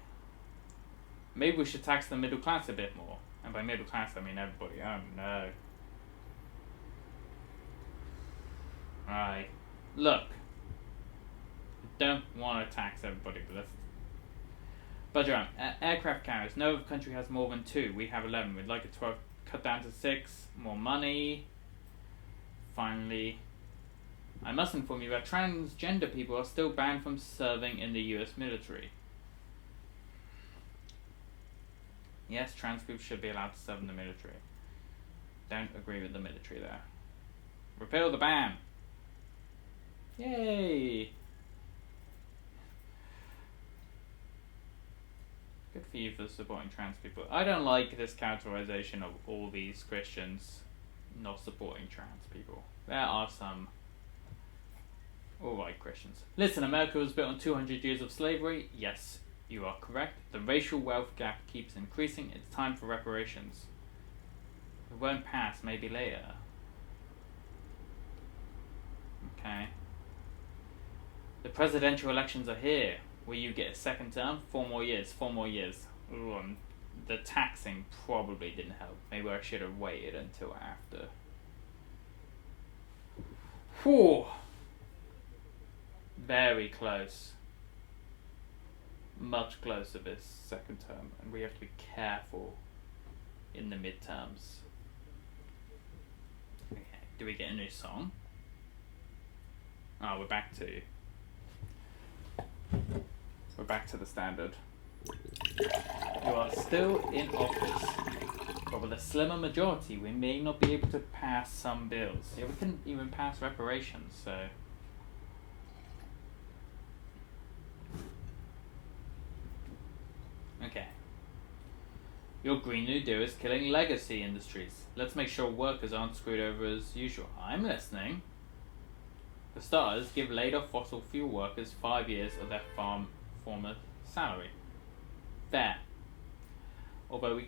Maybe we should tax the middle class a bit more. And by middle class I mean everybody. Oh no. Right. Look. I don't want to tax everybody, but let's budget around. Aircraft carriers. No other country has more than 2. We have 11. We'd like it to cut down to 6. More money. Finally, I must inform you that transgender people are still banned from serving in the US military. Yes, trans people should be allowed to serve in the military. Don't agree with the military there. Repeal the ban. Yay! Good for you for supporting trans people. I don't like this characterization of all these Christians not supporting trans people. There are some alright Christians. Listen, America was built on 200 years of slavery. Yes, you are correct. The racial wealth gap keeps increasing. It's time for reparations. It won't pass, maybe later. Okay. The presidential elections are here. Will you get a second term? 4 more years. 4 more years. Ooh, the taxing probably didn't help. Maybe I should have waited until after. Whew. Very close. Much closer this second term. And we have to be careful in the midterms. Okay. Do we get a new song? Oh, we're back to the standard. You are still in office, but with a slimmer majority, we may not be able to pass some bills. Yeah, we couldn't even pass reparations, so. Okay. Your Green New Deal is killing legacy industries. Let's make sure workers aren't screwed over as usual. I'm listening. For starters, give laid-off fossil fuel workers 5 years of their former salary. Fair. Although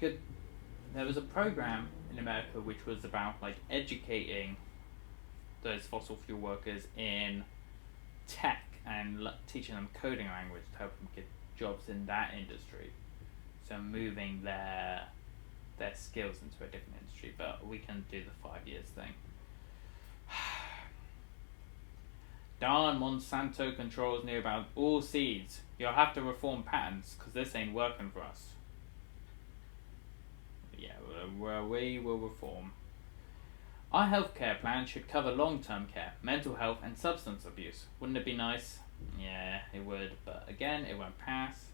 there was a program in America which was about like educating those fossil fuel workers in tech and teaching them coding language to help them get jobs in that industry. So moving their skills into a different industry, but we can do the 5 years thing. Darn, Monsanto controls near about all seeds. You'll have to reform patents, because this ain't working for us. Yeah, we will reform. Our healthcare plan should cover long-term care, mental health, and substance abuse. Wouldn't it be nice? Yeah, it would, but again, it won't pass.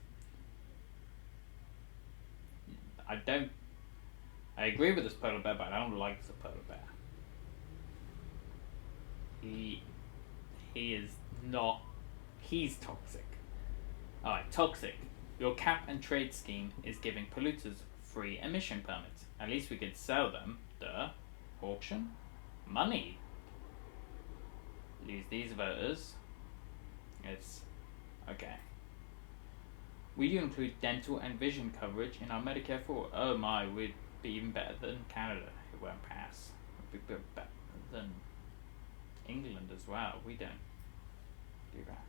I agree with this polar bear, but I don't like the polar bear. He's toxic. Alright, toxic. Your cap and trade scheme is giving polluters free emission permits. At least we could sell them. Duh. Auction? Money. Lose these voters. It's okay. Will you include dental and vision coverage in our Medicare for? Oh my, we'd be even better than Canada. It won't pass. We'd be better than England as well. We don't do that.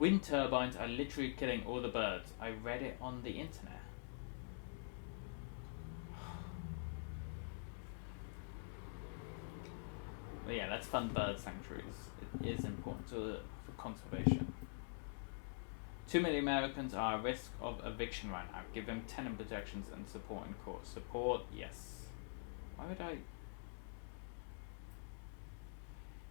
Wind turbines are literally killing all the birds. I read it on the internet. But yeah, let's fund bird sanctuaries. It is important for conservation. Too many Americans are at risk of eviction right now. Give them tenant protections and support in court. Support, yes. Why would I?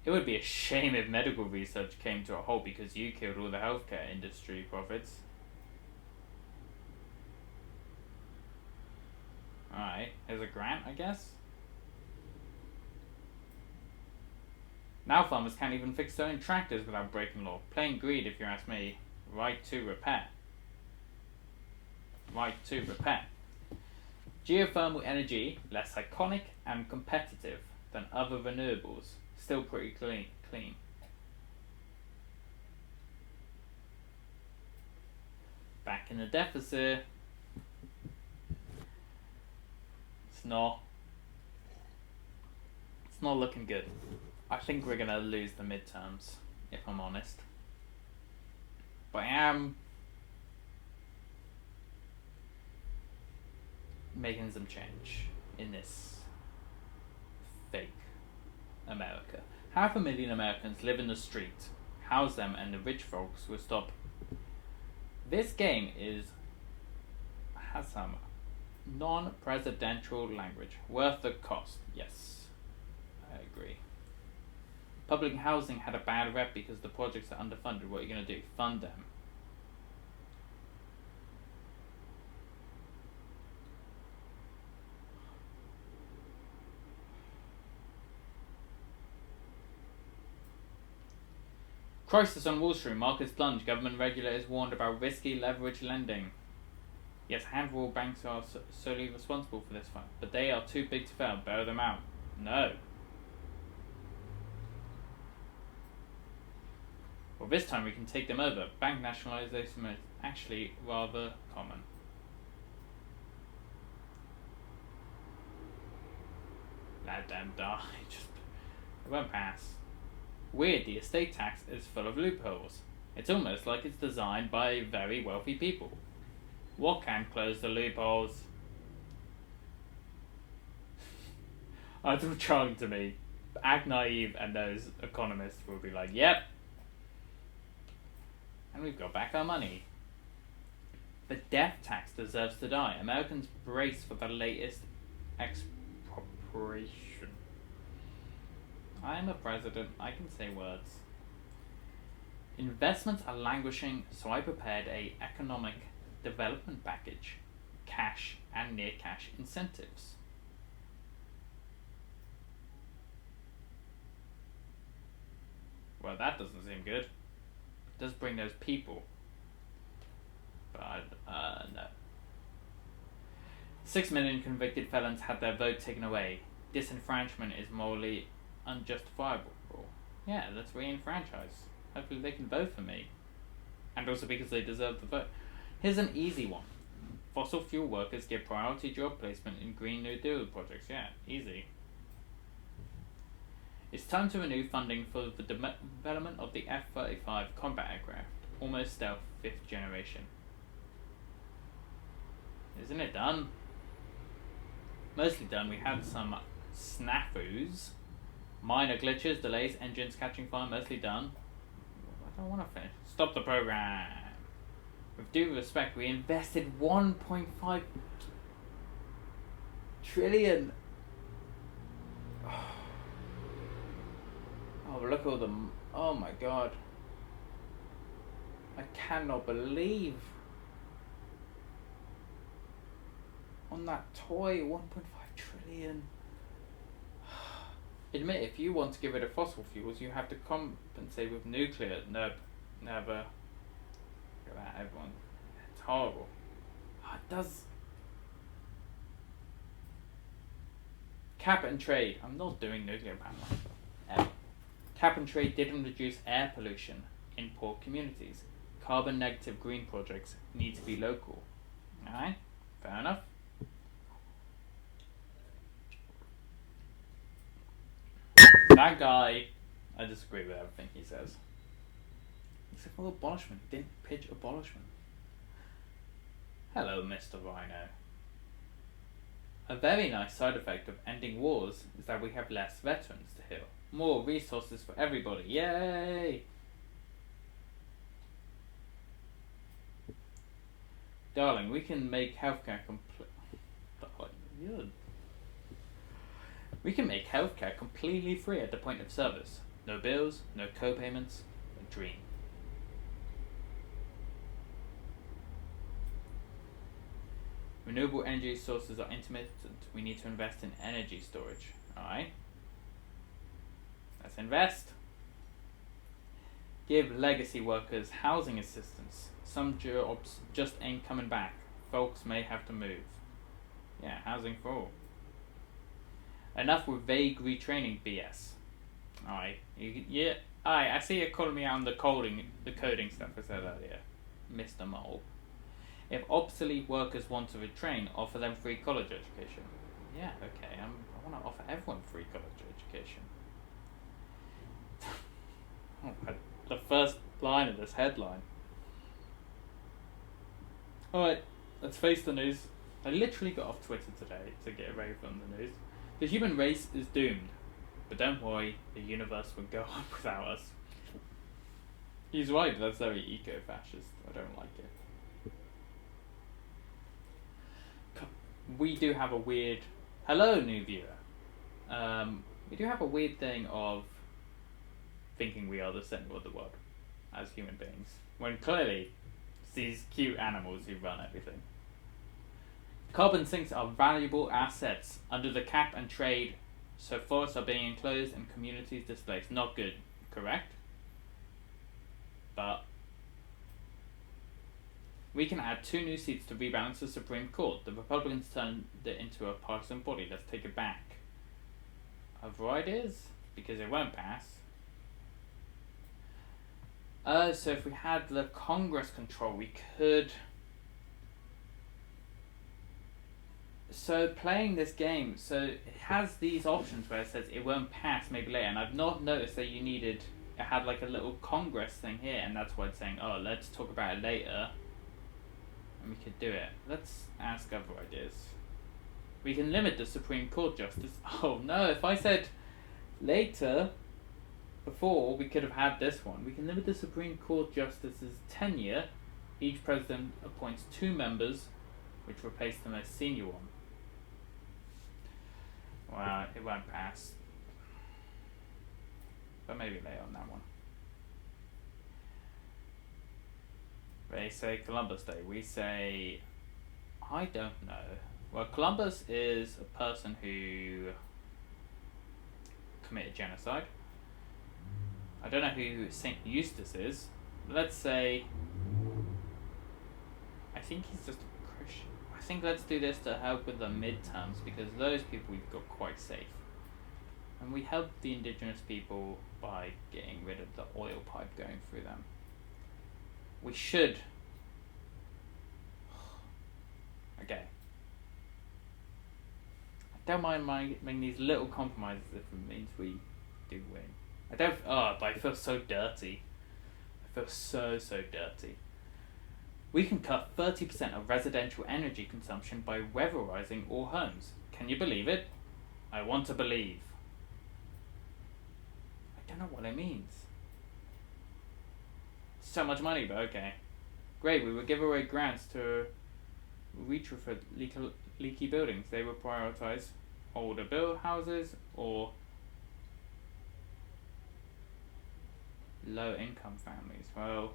It would be a shame if medical research came to a halt because you killed all the healthcare industry profits. Alright, here's a grant, I guess. Now farmers can't even fix their own tractors without breaking law. Plain greed, if you ask me. Right to repair. Right to repair. Geothermal energy, less iconic and competitive than other renewables. Still pretty clean. Back in the deficit. It's not looking good. I think we're gonna lose the midterms, if I'm honest. But I am making some change in this fake America. 500,000 Americans live in the street. House them and the rich folks will stop. This game has some non-presidential language. Worth the cost. Yes, I agree. Public housing had a bad rep because the projects are underfunded. What are you going to do? Fund them. Crisis on Wall Street. Markets plunge. Government regulators warned about risky leverage lending. Yes, a handful of banks are solely responsible for this fund, but they are too big to fail. Bail them out. No. Well, this time we can take them over. Bank nationalisation is actually rather common. Let them die. It won't pass. Weird, the estate tax is full of loopholes. It's almost like it's designed by very wealthy people. What can close the loopholes? I'm trying to be act naive, and those economists will be like, yep. And we've got back our money. The death tax deserves to die. Americans brace for the latest expropriation. I'm a president. I can say words. Investments are languishing, so I prepared a economic development package. Cash and near cash incentives. Well, that doesn't seem good. It does bring those people. But, no. 6 million convicted felons had their vote taken away. Disenfranchisement is morally unjustifiable. Yeah, let's re-enfranchise. Hopefully they can vote for me. And also because they deserve the vote. Here's an easy one. Fossil fuel workers get priority job placement in Green New Deal projects. Yeah, easy. It's time to renew funding for the development of the F-35 combat aircraft. Almost stealth 5th generation. Isn't it done? Mostly done. We had some snafus. Minor glitches, delays, engines catching fire, mostly done. I don't want to finish. Stop the program. With due respect, we invested 1.5 trillion. Oh, look at all them. Oh my god. I cannot believe. On that toy, 1.5 trillion. Admit, if you want to get rid of fossil fuels, you have to compensate with nuclear. Nope, never. Look at that, everyone. It's horrible. Oh, it does. Cap and trade. I'm not doing nuclear power. Ever. Cap and trade didn't reduce air pollution in poor communities. Carbon negative green projects need to be local. Alright, fair enough. That guy, I disagree with everything he says. Except for abolishment. He didn't pitch abolishment. Hello, Mr. Rhino. A very nice side effect of ending wars is that we have less veterans to heal. More resources for everybody. Yay! Darling, we can make healthcare We can make healthcare completely free at the point of service. No bills, no co-payments, a dream. Renewable energy sources are intermittent. We need to invest in energy storage. Alright. Let's invest. Give legacy workers housing assistance. Some jobs just ain't coming back. Folks may have to move. Yeah, housing for all. Enough with vague retraining BS. Alright. Yeah. Alright, I see you're calling me out on the coding stuff I said earlier. Mr. Mole. If obsolete workers want to retrain, offer them free college education. Yeah, okay. I want to offer everyone free college education. The first line of this headline. Alright, let's face the news. I literally got off Twitter today to get away from the news. The human race is doomed. But don't worry, the universe will go on without us. He's right, that's very eco-fascist. I don't like it. We do have a weird... Hello, new viewer. We do have a weird thing of thinking we are the center of the world as human beings, when clearly it's these cute animals who run everything. Carbon sinks are valuable assets under the cap and trade, so forests are being enclosed and communities displaced. Not good, correct? But we can add 2 new seats to rebalance the Supreme Court. The Republicans turned it into a partisan body. Let's take it back. Other ideas? Because it won't pass. So if we had the Congress control, we could... So playing this game, so it has these options where it says it won't pass maybe later, and I've not noticed that it had like a little Congress thing here, and that's why it's saying, oh, let's talk about it later, and we could do it. Let's ask other ideas. We can limit the Supreme Court justice. Oh no, if I said later, before, we could have had this one. We can limit the Supreme Court justice's tenure. Each president appoints 2 members, which replace the most senior one. Well, it won't pass. but maybe later on that one. They say Columbus Day. We say, I don't know. Well, Columbus is a person who committed genocide. I don't know who Saint Eustace is. Let's say, I think he's just a Christian. I think let's do this to help with the midterms, because those people we've got quite safe. And we help the indigenous people by getting rid of the oil pipe going through them. We should. Okay. I don't mind making these little compromises if it means we do win. I don't. Oh, but I feel so dirty. I feel so dirty. We can cut 30% of residential energy consumption by weatherizing all homes. Can you believe it? I want to believe. I don't know what it means. So much money, but okay. Great, we would give away grants to retrofit leaky buildings. They would prioritize older built houses or low income families. Well,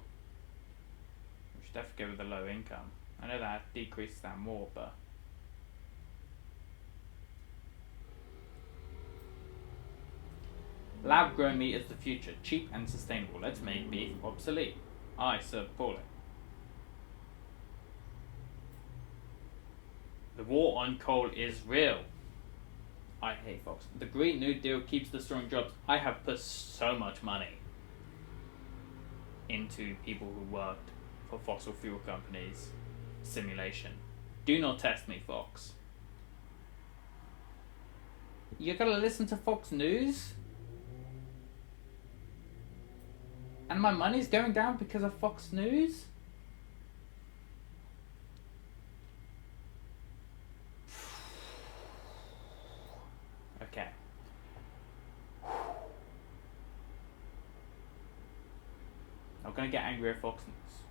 we should definitely go with the low income. I know that decreases that more, but lab grown meat is the future, cheap and sustainable. Let's make beef obsolete. I support it. The war on coal is real. I hate Fox. The Green New Deal keeps destroying jobs. I have put so much money into people who worked for fossil fuel companies. Simulation. Do not test me, Fox. You're gonna listen to Fox News? And my money's going down because of Fox News? Okay. Not gonna get angry at Fox News.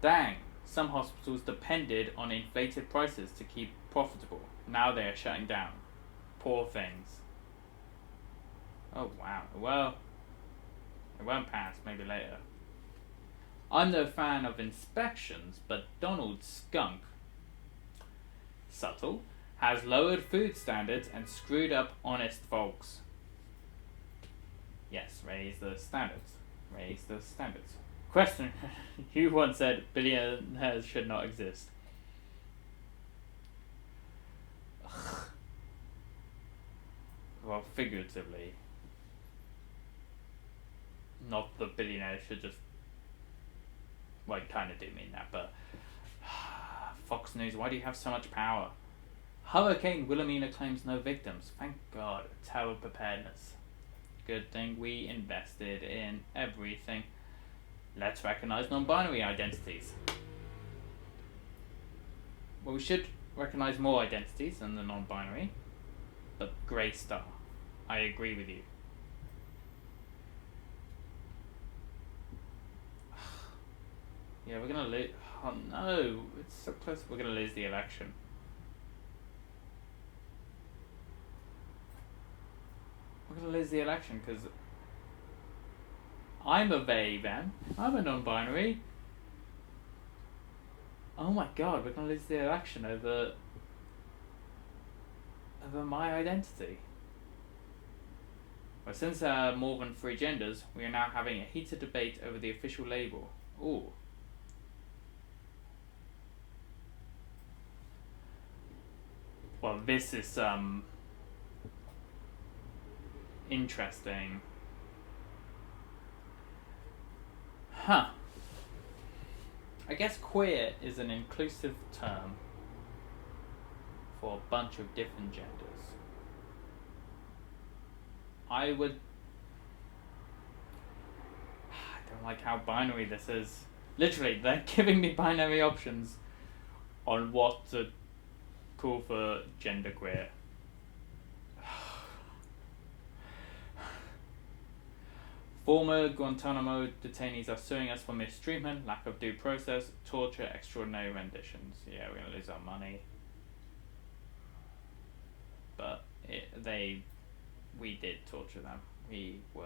Dang, some hospitals depended on inflated prices to keep profitable. Now they are shutting down. Poor things. Oh wow, well, it won't pass, maybe later. I'm no fan of inspections, but Donald Skunk, subtle, has lowered food standards and screwed up honest folks. Yes, raise the standards. Raise the standards. Question. You once said billionaires should not exist. Well, figuratively. Not the billionaires should just... Well, I kind of do mean that, but... Fox News, why do you have so much power? Hurricane Wilhelmina claims no victims. Thank God. Tower preparedness. Good thing we invested in everything. Let's recognize non-binary identities. Well, we should recognize more identities than the non-binary. But Grey Star. I agree with you. Yeah, we're gonna lose. Oh no, it's so close. We're gonna lose the election. We're gonna lose the election because I'm a they, them. I'm a non-binary. Oh my God, we're gonna lose the election over my identity. Well, since there are more than 3 genders, we are now having a heated debate over the official label. Ooh. Well, this is interesting. Huh. I guess queer is an inclusive term for a bunch of different genders. I don't like how binary this is. Literally, they're giving me binary options on what to call for genderqueer. Former Guantanamo detainees are suing us for mistreatment, lack of due process, torture, extraordinary renditions. Yeah, we're gonna lose our money. But we did torture them. We were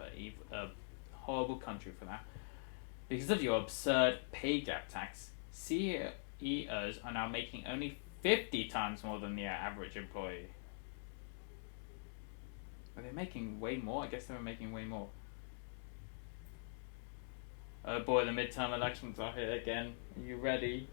a horrible country for that. Because of your absurd pay gap tax, CEOs are now making only 50 times more than the average employee. Are they making way more? I guess they were making way more. Oh boy, the midterm elections are here again. Are you ready?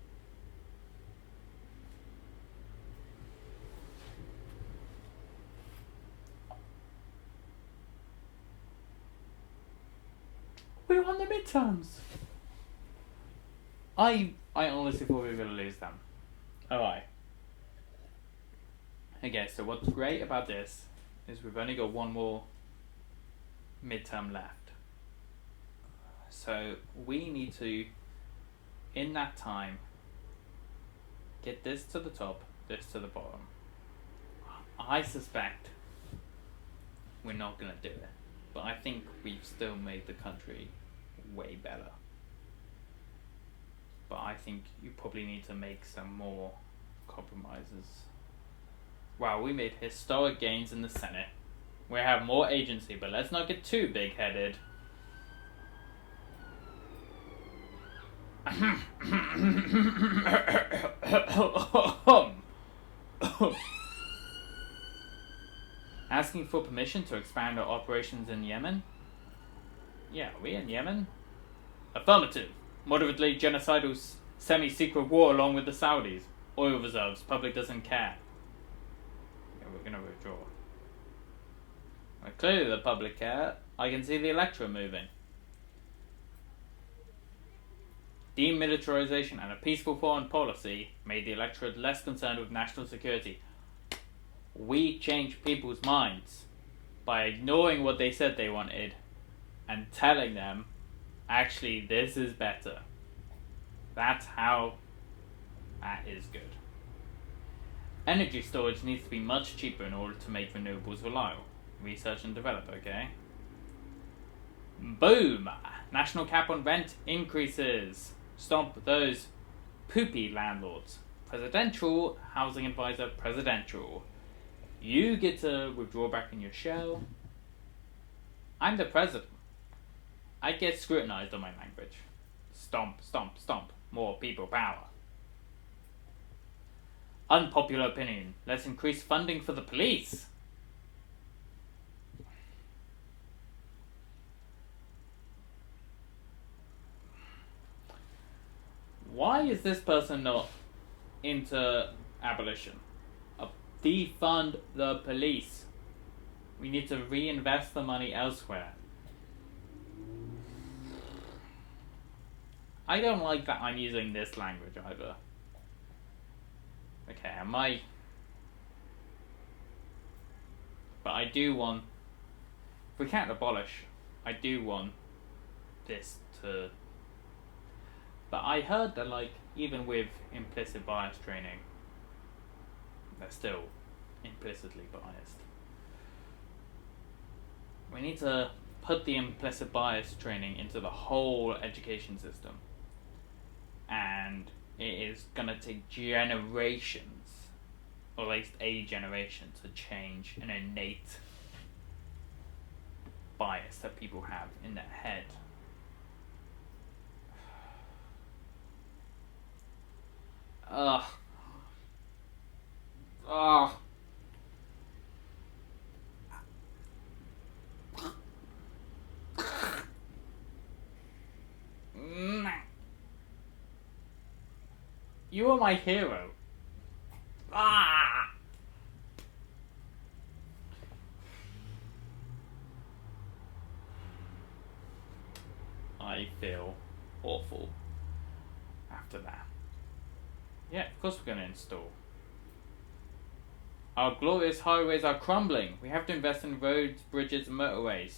We won the midterms! I honestly thought we were going to lose them. Alright. Okay, so what's great about this is we've only got one more midterm left. So we need to, in that time, get this to the top, this to the bottom. I suspect we're not going to do it, but I think we've still made the country way better. But I think you probably need to make some more compromises. Wow, we made historic gains in the Senate. We have more agency, but let's not get too big-headed. Asking for permission to expand our operations in Yemen? Yeah, are we in Yemen? Affirmative. Moderately genocidal semi-secret war along with the Saudis. Oil reserves. Public doesn't care. Yeah, we're gonna withdraw. Well, clearly the public care. I can see the electorate moving. Demilitarization and a peaceful foreign policy made the electorate less concerned with national security. We changed people's minds by ignoring what they said they wanted and telling them, actually, this is better. That's how that is good. Energy storage needs to be much cheaper in order to make renewables reliable. Research and develop, okay? Boom! National cap on rent increases. Stomp those poopy landlords. Presidential housing advisor, presidential. You get to withdraw back in your shell. I'm the president. I get scrutinized on my language. Stomp, stomp, stomp. More people power. Unpopular opinion. Let's increase funding for the police. Why is this person not into abolition? Defund the police. We need to reinvest the money elsewhere. I don't like that I'm using this language either. Okay, but I do want... If we can't abolish, I do want this to... But I heard that, like, even with implicit bias training, they're still implicitly biased. We need to put the implicit bias training into the whole education system. And it is going to take generations, or at least a generation, to change an innate bias that people have in their head. Ugh. Ugh. You are my hero. Ah! I feel awful after that. Yeah, of course we're going to install. Our glorious highways are crumbling. We have to invest in roads, bridges, and motorways.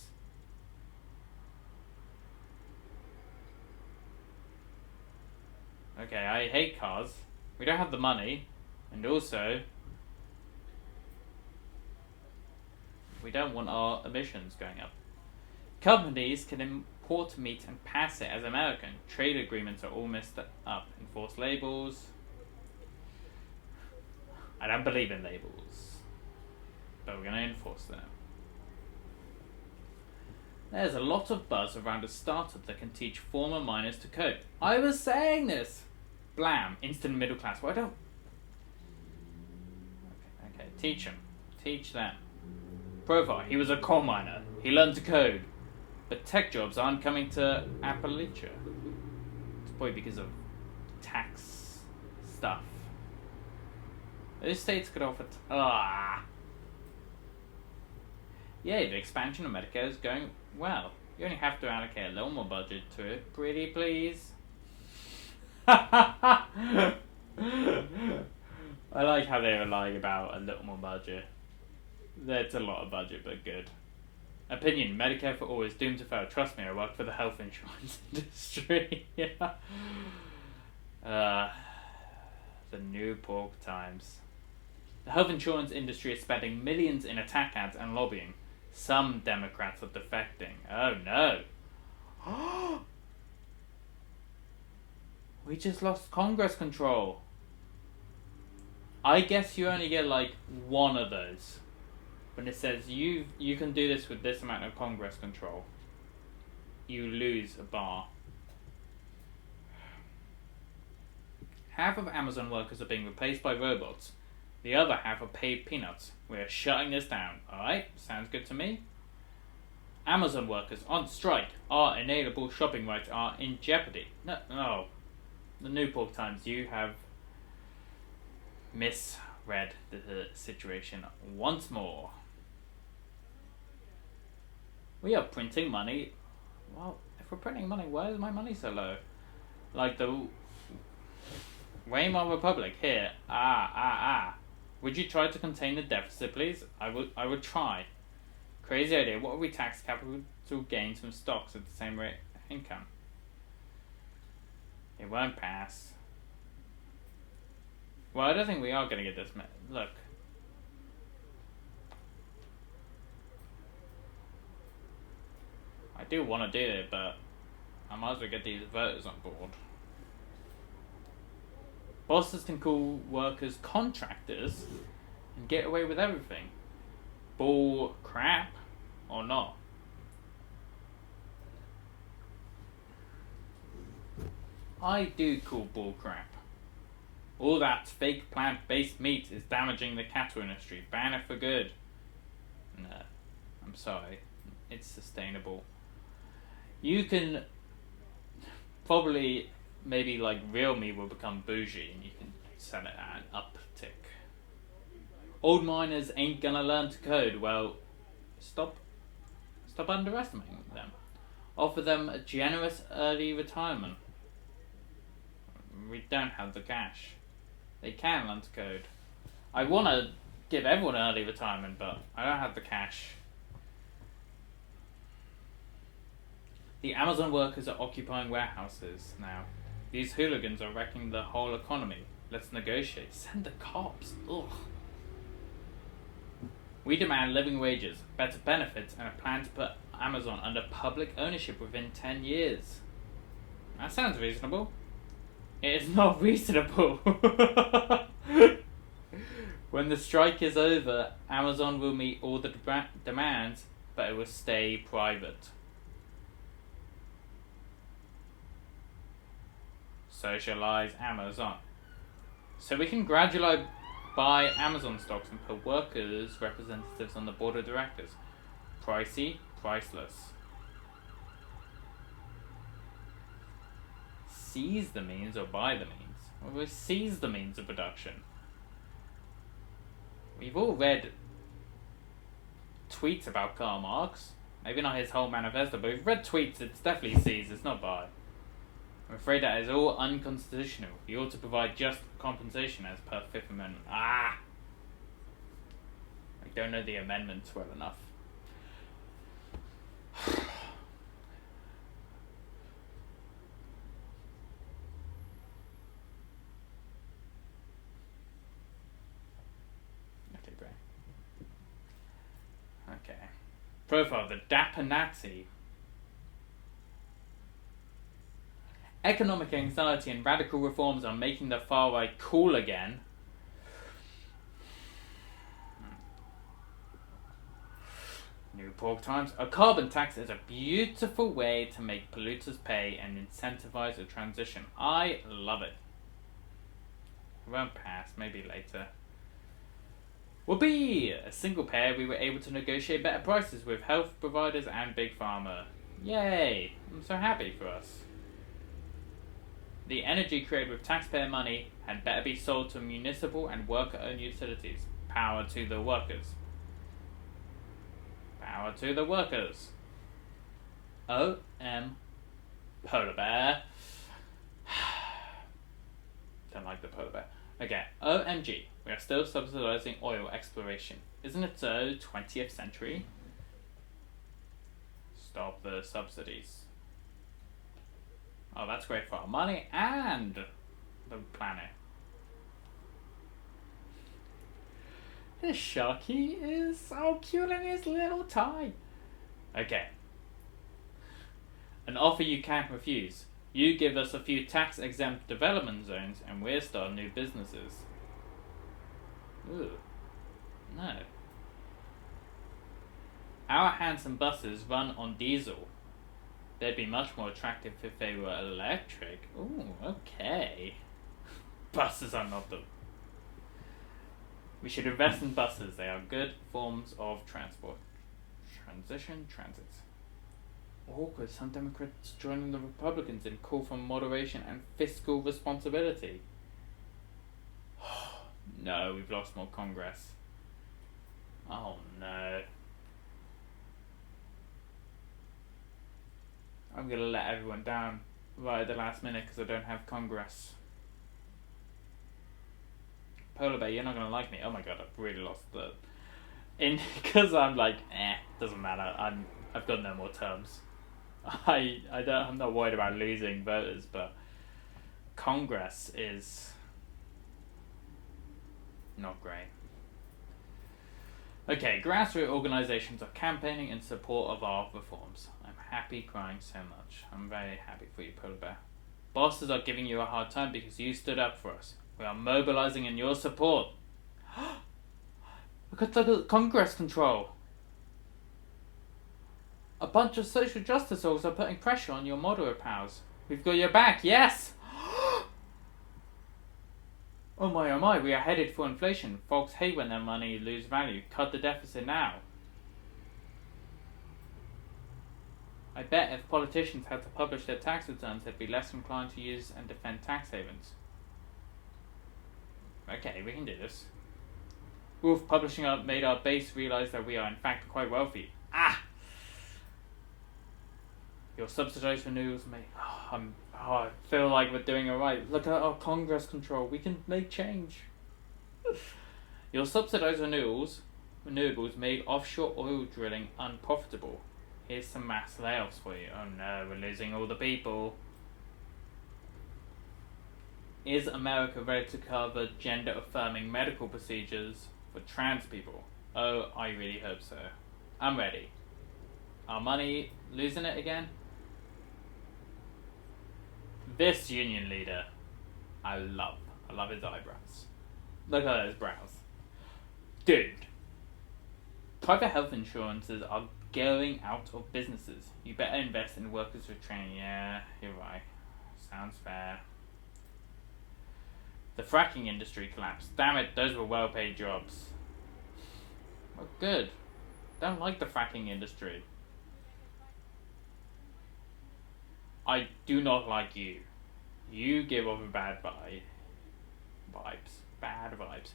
Okay, I hate cars. We don't have the money. And also, we don't want our emissions going up. Companies can import meat and pass it as American. Trade agreements are all messed up. Enforce labels. I don't believe in labels, but we're going to enforce them. There's a lot of buzz around a startup that can teach former miners to code. I was saying this! Blam, instant middle class. Why don't... Okay, teach him. Teach them. Profile, he was a coal miner. He learned to code. But tech jobs aren't coming to Appalachia. It's probably because of tax stuff. Those states could offer... Yeah, the expansion of Medicare is going well. You only have to allocate a little more budget to it. Pretty please. I like how they were lying about a little more budget. That's a lot of budget, but good. Opinion, Medicare for all is doomed to fail. Trust me, I work for the health insurance industry. Yeah. The new pork times. The health insurance industry is spending millions in attack ads and lobbying. Some Democrats are defecting. Oh no. We just lost Congress control. I guess you only get like one of those. When it says you can do this with this amount of Congress control, you lose a bar. Half of Amazon workers are being replaced by robots. The other half are paid peanuts. We are shutting this down. Alright, sounds good to me. Amazon workers on strike. Our inalienable shopping rights are in jeopardy. No. The New Pork Times, you have misread the situation once more. We are printing money. Well, if we're printing money, why is my money so low? Like the Weimar Republic here. Would you try to contain the deficit, please? I would try. Crazy idea. What if we tax capital gains from stocks at the same rate of income? It won't pass. Well, I don't think we are going to get this. Look. I do want to do it, but I might as well get these voters on board. Bosses can call workers contractors and get away with everything. Bull crap or not? I do call bull crap. All that fake plant-based meat is damaging the cattle industry. Ban it for good. No, I'm sorry. It's sustainable. You can probably, maybe like real meat will become bougie and you can sell it at an uptick. Old miners ain't gonna learn to code. Well, stop underestimating them. Offer them a generous early retirement. We don't have the cash. They can learn to code. I want to give everyone an early retirement, but I don't have the cash. The Amazon workers are occupying warehouses now. These hooligans are wrecking the whole economy. Let's negotiate. Send the cops. Ugh. We demand living wages, better benefits, and a plan to put Amazon under public ownership within 10 years. That sounds reasonable. It is not reasonable. When the strike is over, Amazon will meet all the demands, but it will stay private. Socialize Amazon. So we can gradually buy Amazon stocks and put workers' representatives on the board of directors. Pricey, priceless. Seize the means or buy the means? Well, we seize the means of production. We've all read tweets about Karl Marx. Maybe not his whole manifesto, but we've read tweets. It's definitely seize, it's not buy. I'm afraid that is all unconstitutional. You ought to provide just compensation as per Fifth Amendment. I don't know the amendments well enough. Okay. Profile, the Dapper Nazi. Economic anxiety and radical reforms are making the far right cool again. New pork times. A carbon tax is a beautiful way to make polluters pay and incentivize a transition. I love it. It won't pass, maybe later. Whoopee! A single payer, we were able to negotiate better prices with health providers and Big Pharma. Yay! I'm so happy for us. The energy created with taxpayer money had better be sold to municipal and worker-owned utilities. Power to the workers. Power to the workers. O.M. Polar bear. Don't like the polar bear. Okay, OMG. We are still subsidizing oil exploration. Isn't it so? 20th century? Stop the subsidies. Oh, that's great for our money and the planet. This Sharky is so cute in his little tie. Okay. An offer you can't refuse. You give us a few tax-exempt development zones and we'll start new businesses. Ooh. No. Our handsome buses run on diesel. They'd be much more attractive if they were electric. Ooh, okay. Buses are not the... We should invest in buses. They are good forms of transport. Transit. Awkward. Some Democrats joining the Republicans in call for moderation and fiscal responsibility. No, we've lost more Congress. Oh no. I'm gonna let everyone down right at the last minute because I don't have Congress. Polar bear, you're not gonna like me. Oh my god, I've really lost the... because I'm like, doesn't matter. I've got no more terms. I'm not worried about losing voters, but Congress is not great. Okay, grassroots organizations are campaigning in support of our reforms. I'm happy crying so much. I'm very happy for you, Polar Bear. Bosses are giving you a hard time because you stood up for us. We are mobilizing in your support. Look at the Congress control. A bunch of social justice orgs are putting pressure on your moderate pals. We've got your back, yes! Oh my, we are headed for inflation. Folks hate when their money lose value. Cut the deficit now. I bet if politicians had to publish their tax returns, they'd be less inclined to use and defend tax havens. Okay, we can do this. Oof, publishing made our base realize that we are in fact quite wealthy. Your subsidized renewals I feel like we're doing alright. Look at our Congress control. We can make change. Your subsidized renewables made offshore oil drilling unprofitable. Here's some mass layoffs for you. Oh no, we're losing all the people. Is America ready to cover gender-affirming medical procedures for trans people? Oh, I really hope so. I'm ready. Our money losing it again? This union leader, I love his eyebrows. Look at those brows. Dude, private health insurances are going out of businesses. You better invest in workers with training. Yeah, you're right. Sounds fair. The fracking industry collapsed. Damn it, those were well-paid jobs. Well, good. Don't like the fracking industry. I do not like you. You give off a bad vibes. Bad vibes.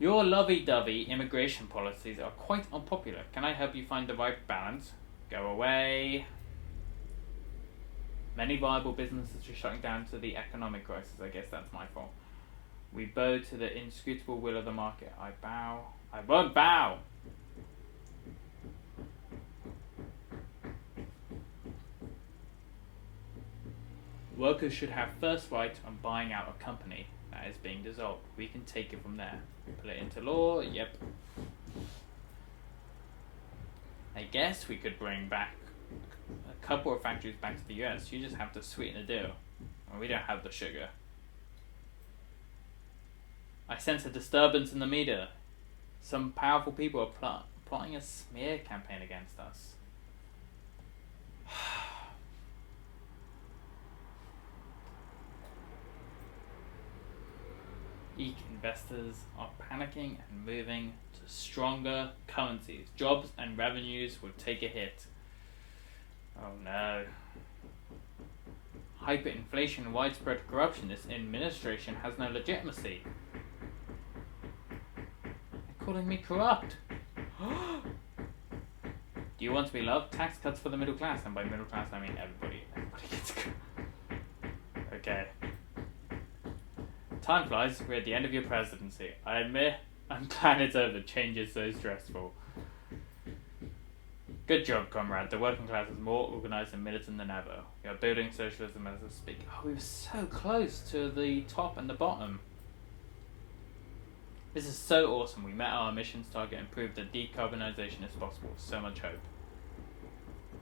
Your lovey-dovey immigration policies are quite unpopular. Can I help you find the right balance? Go away. Many viable businesses are shutting down to the economic crisis. I guess that's my fault. We bow to the inscrutable will of the market. I bow. I won't bow! Workers should have first right on buying out a company that is being dissolved. We can take it from there. Put it into law, yep. I guess we could bring back a couple of factories back to the US. You just have to sweeten the deal. And we don't have the sugar. I sense a disturbance in the media. Some powerful people are plotting a smear campaign against us. Eek investors are panicking and moving to stronger currencies. Jobs and revenues will take a hit. Oh no. Hyperinflation and widespread corruption. This administration has no legitimacy. They're calling me corrupt. Do you want to be loved? Tax cuts for the middle class, and by middle class I mean everybody. Everybody gets okay. Time flies. We're at the end of your presidency. I admit, I'm glad it's over. Change is so stressful. Good job, comrade. The working class is more organised and militant than ever. We are building socialism as we speak. Oh, we were so close to the top and the bottom. This is so awesome. We met our emissions target and proved that decarbonisation is possible. So much hope.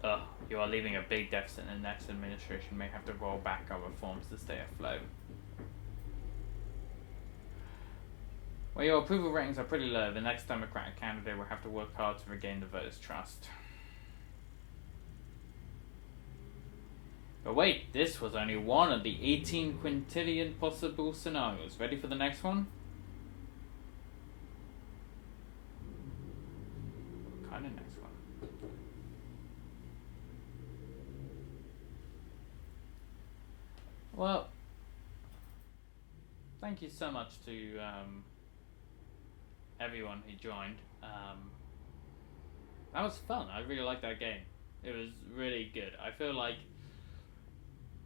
Ugh, you are leaving a big deficit, and the next administration may have to roll back our reforms to stay afloat. Well, your approval ratings are pretty low. The next Democratic candidate will have to work hard to regain the voters' trust. But wait, this was only one of the 18 quintillion possible scenarios. Ready for the next one? What kind of next one? Well, thank you so much to everyone who joined. That was fun. I really liked that game. It was really good. I feel like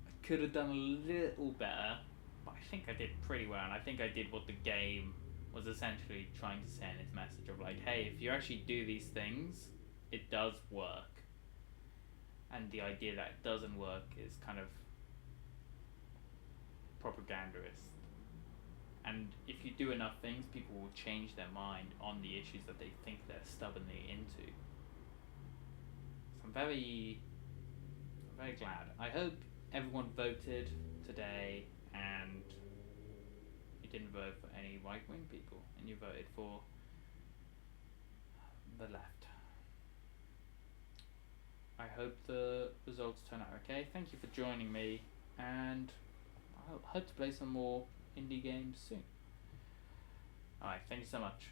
I could have done a little better, but I think I did pretty well, and I think I did what the game was essentially trying to say in its message of like, hey, if you actually do these things, it does work. And the idea that it doesn't work is kind of propagandist. And if you do enough things, people will change their mind on the issues that they think they're stubbornly into. So I'm very glad. I hope everyone voted today and you didn't vote for any right-wing people and you voted for the left. I hope the results turn out okay. Thank you for joining me, and I hope to play some more indie games soon. Alright, thank you so much.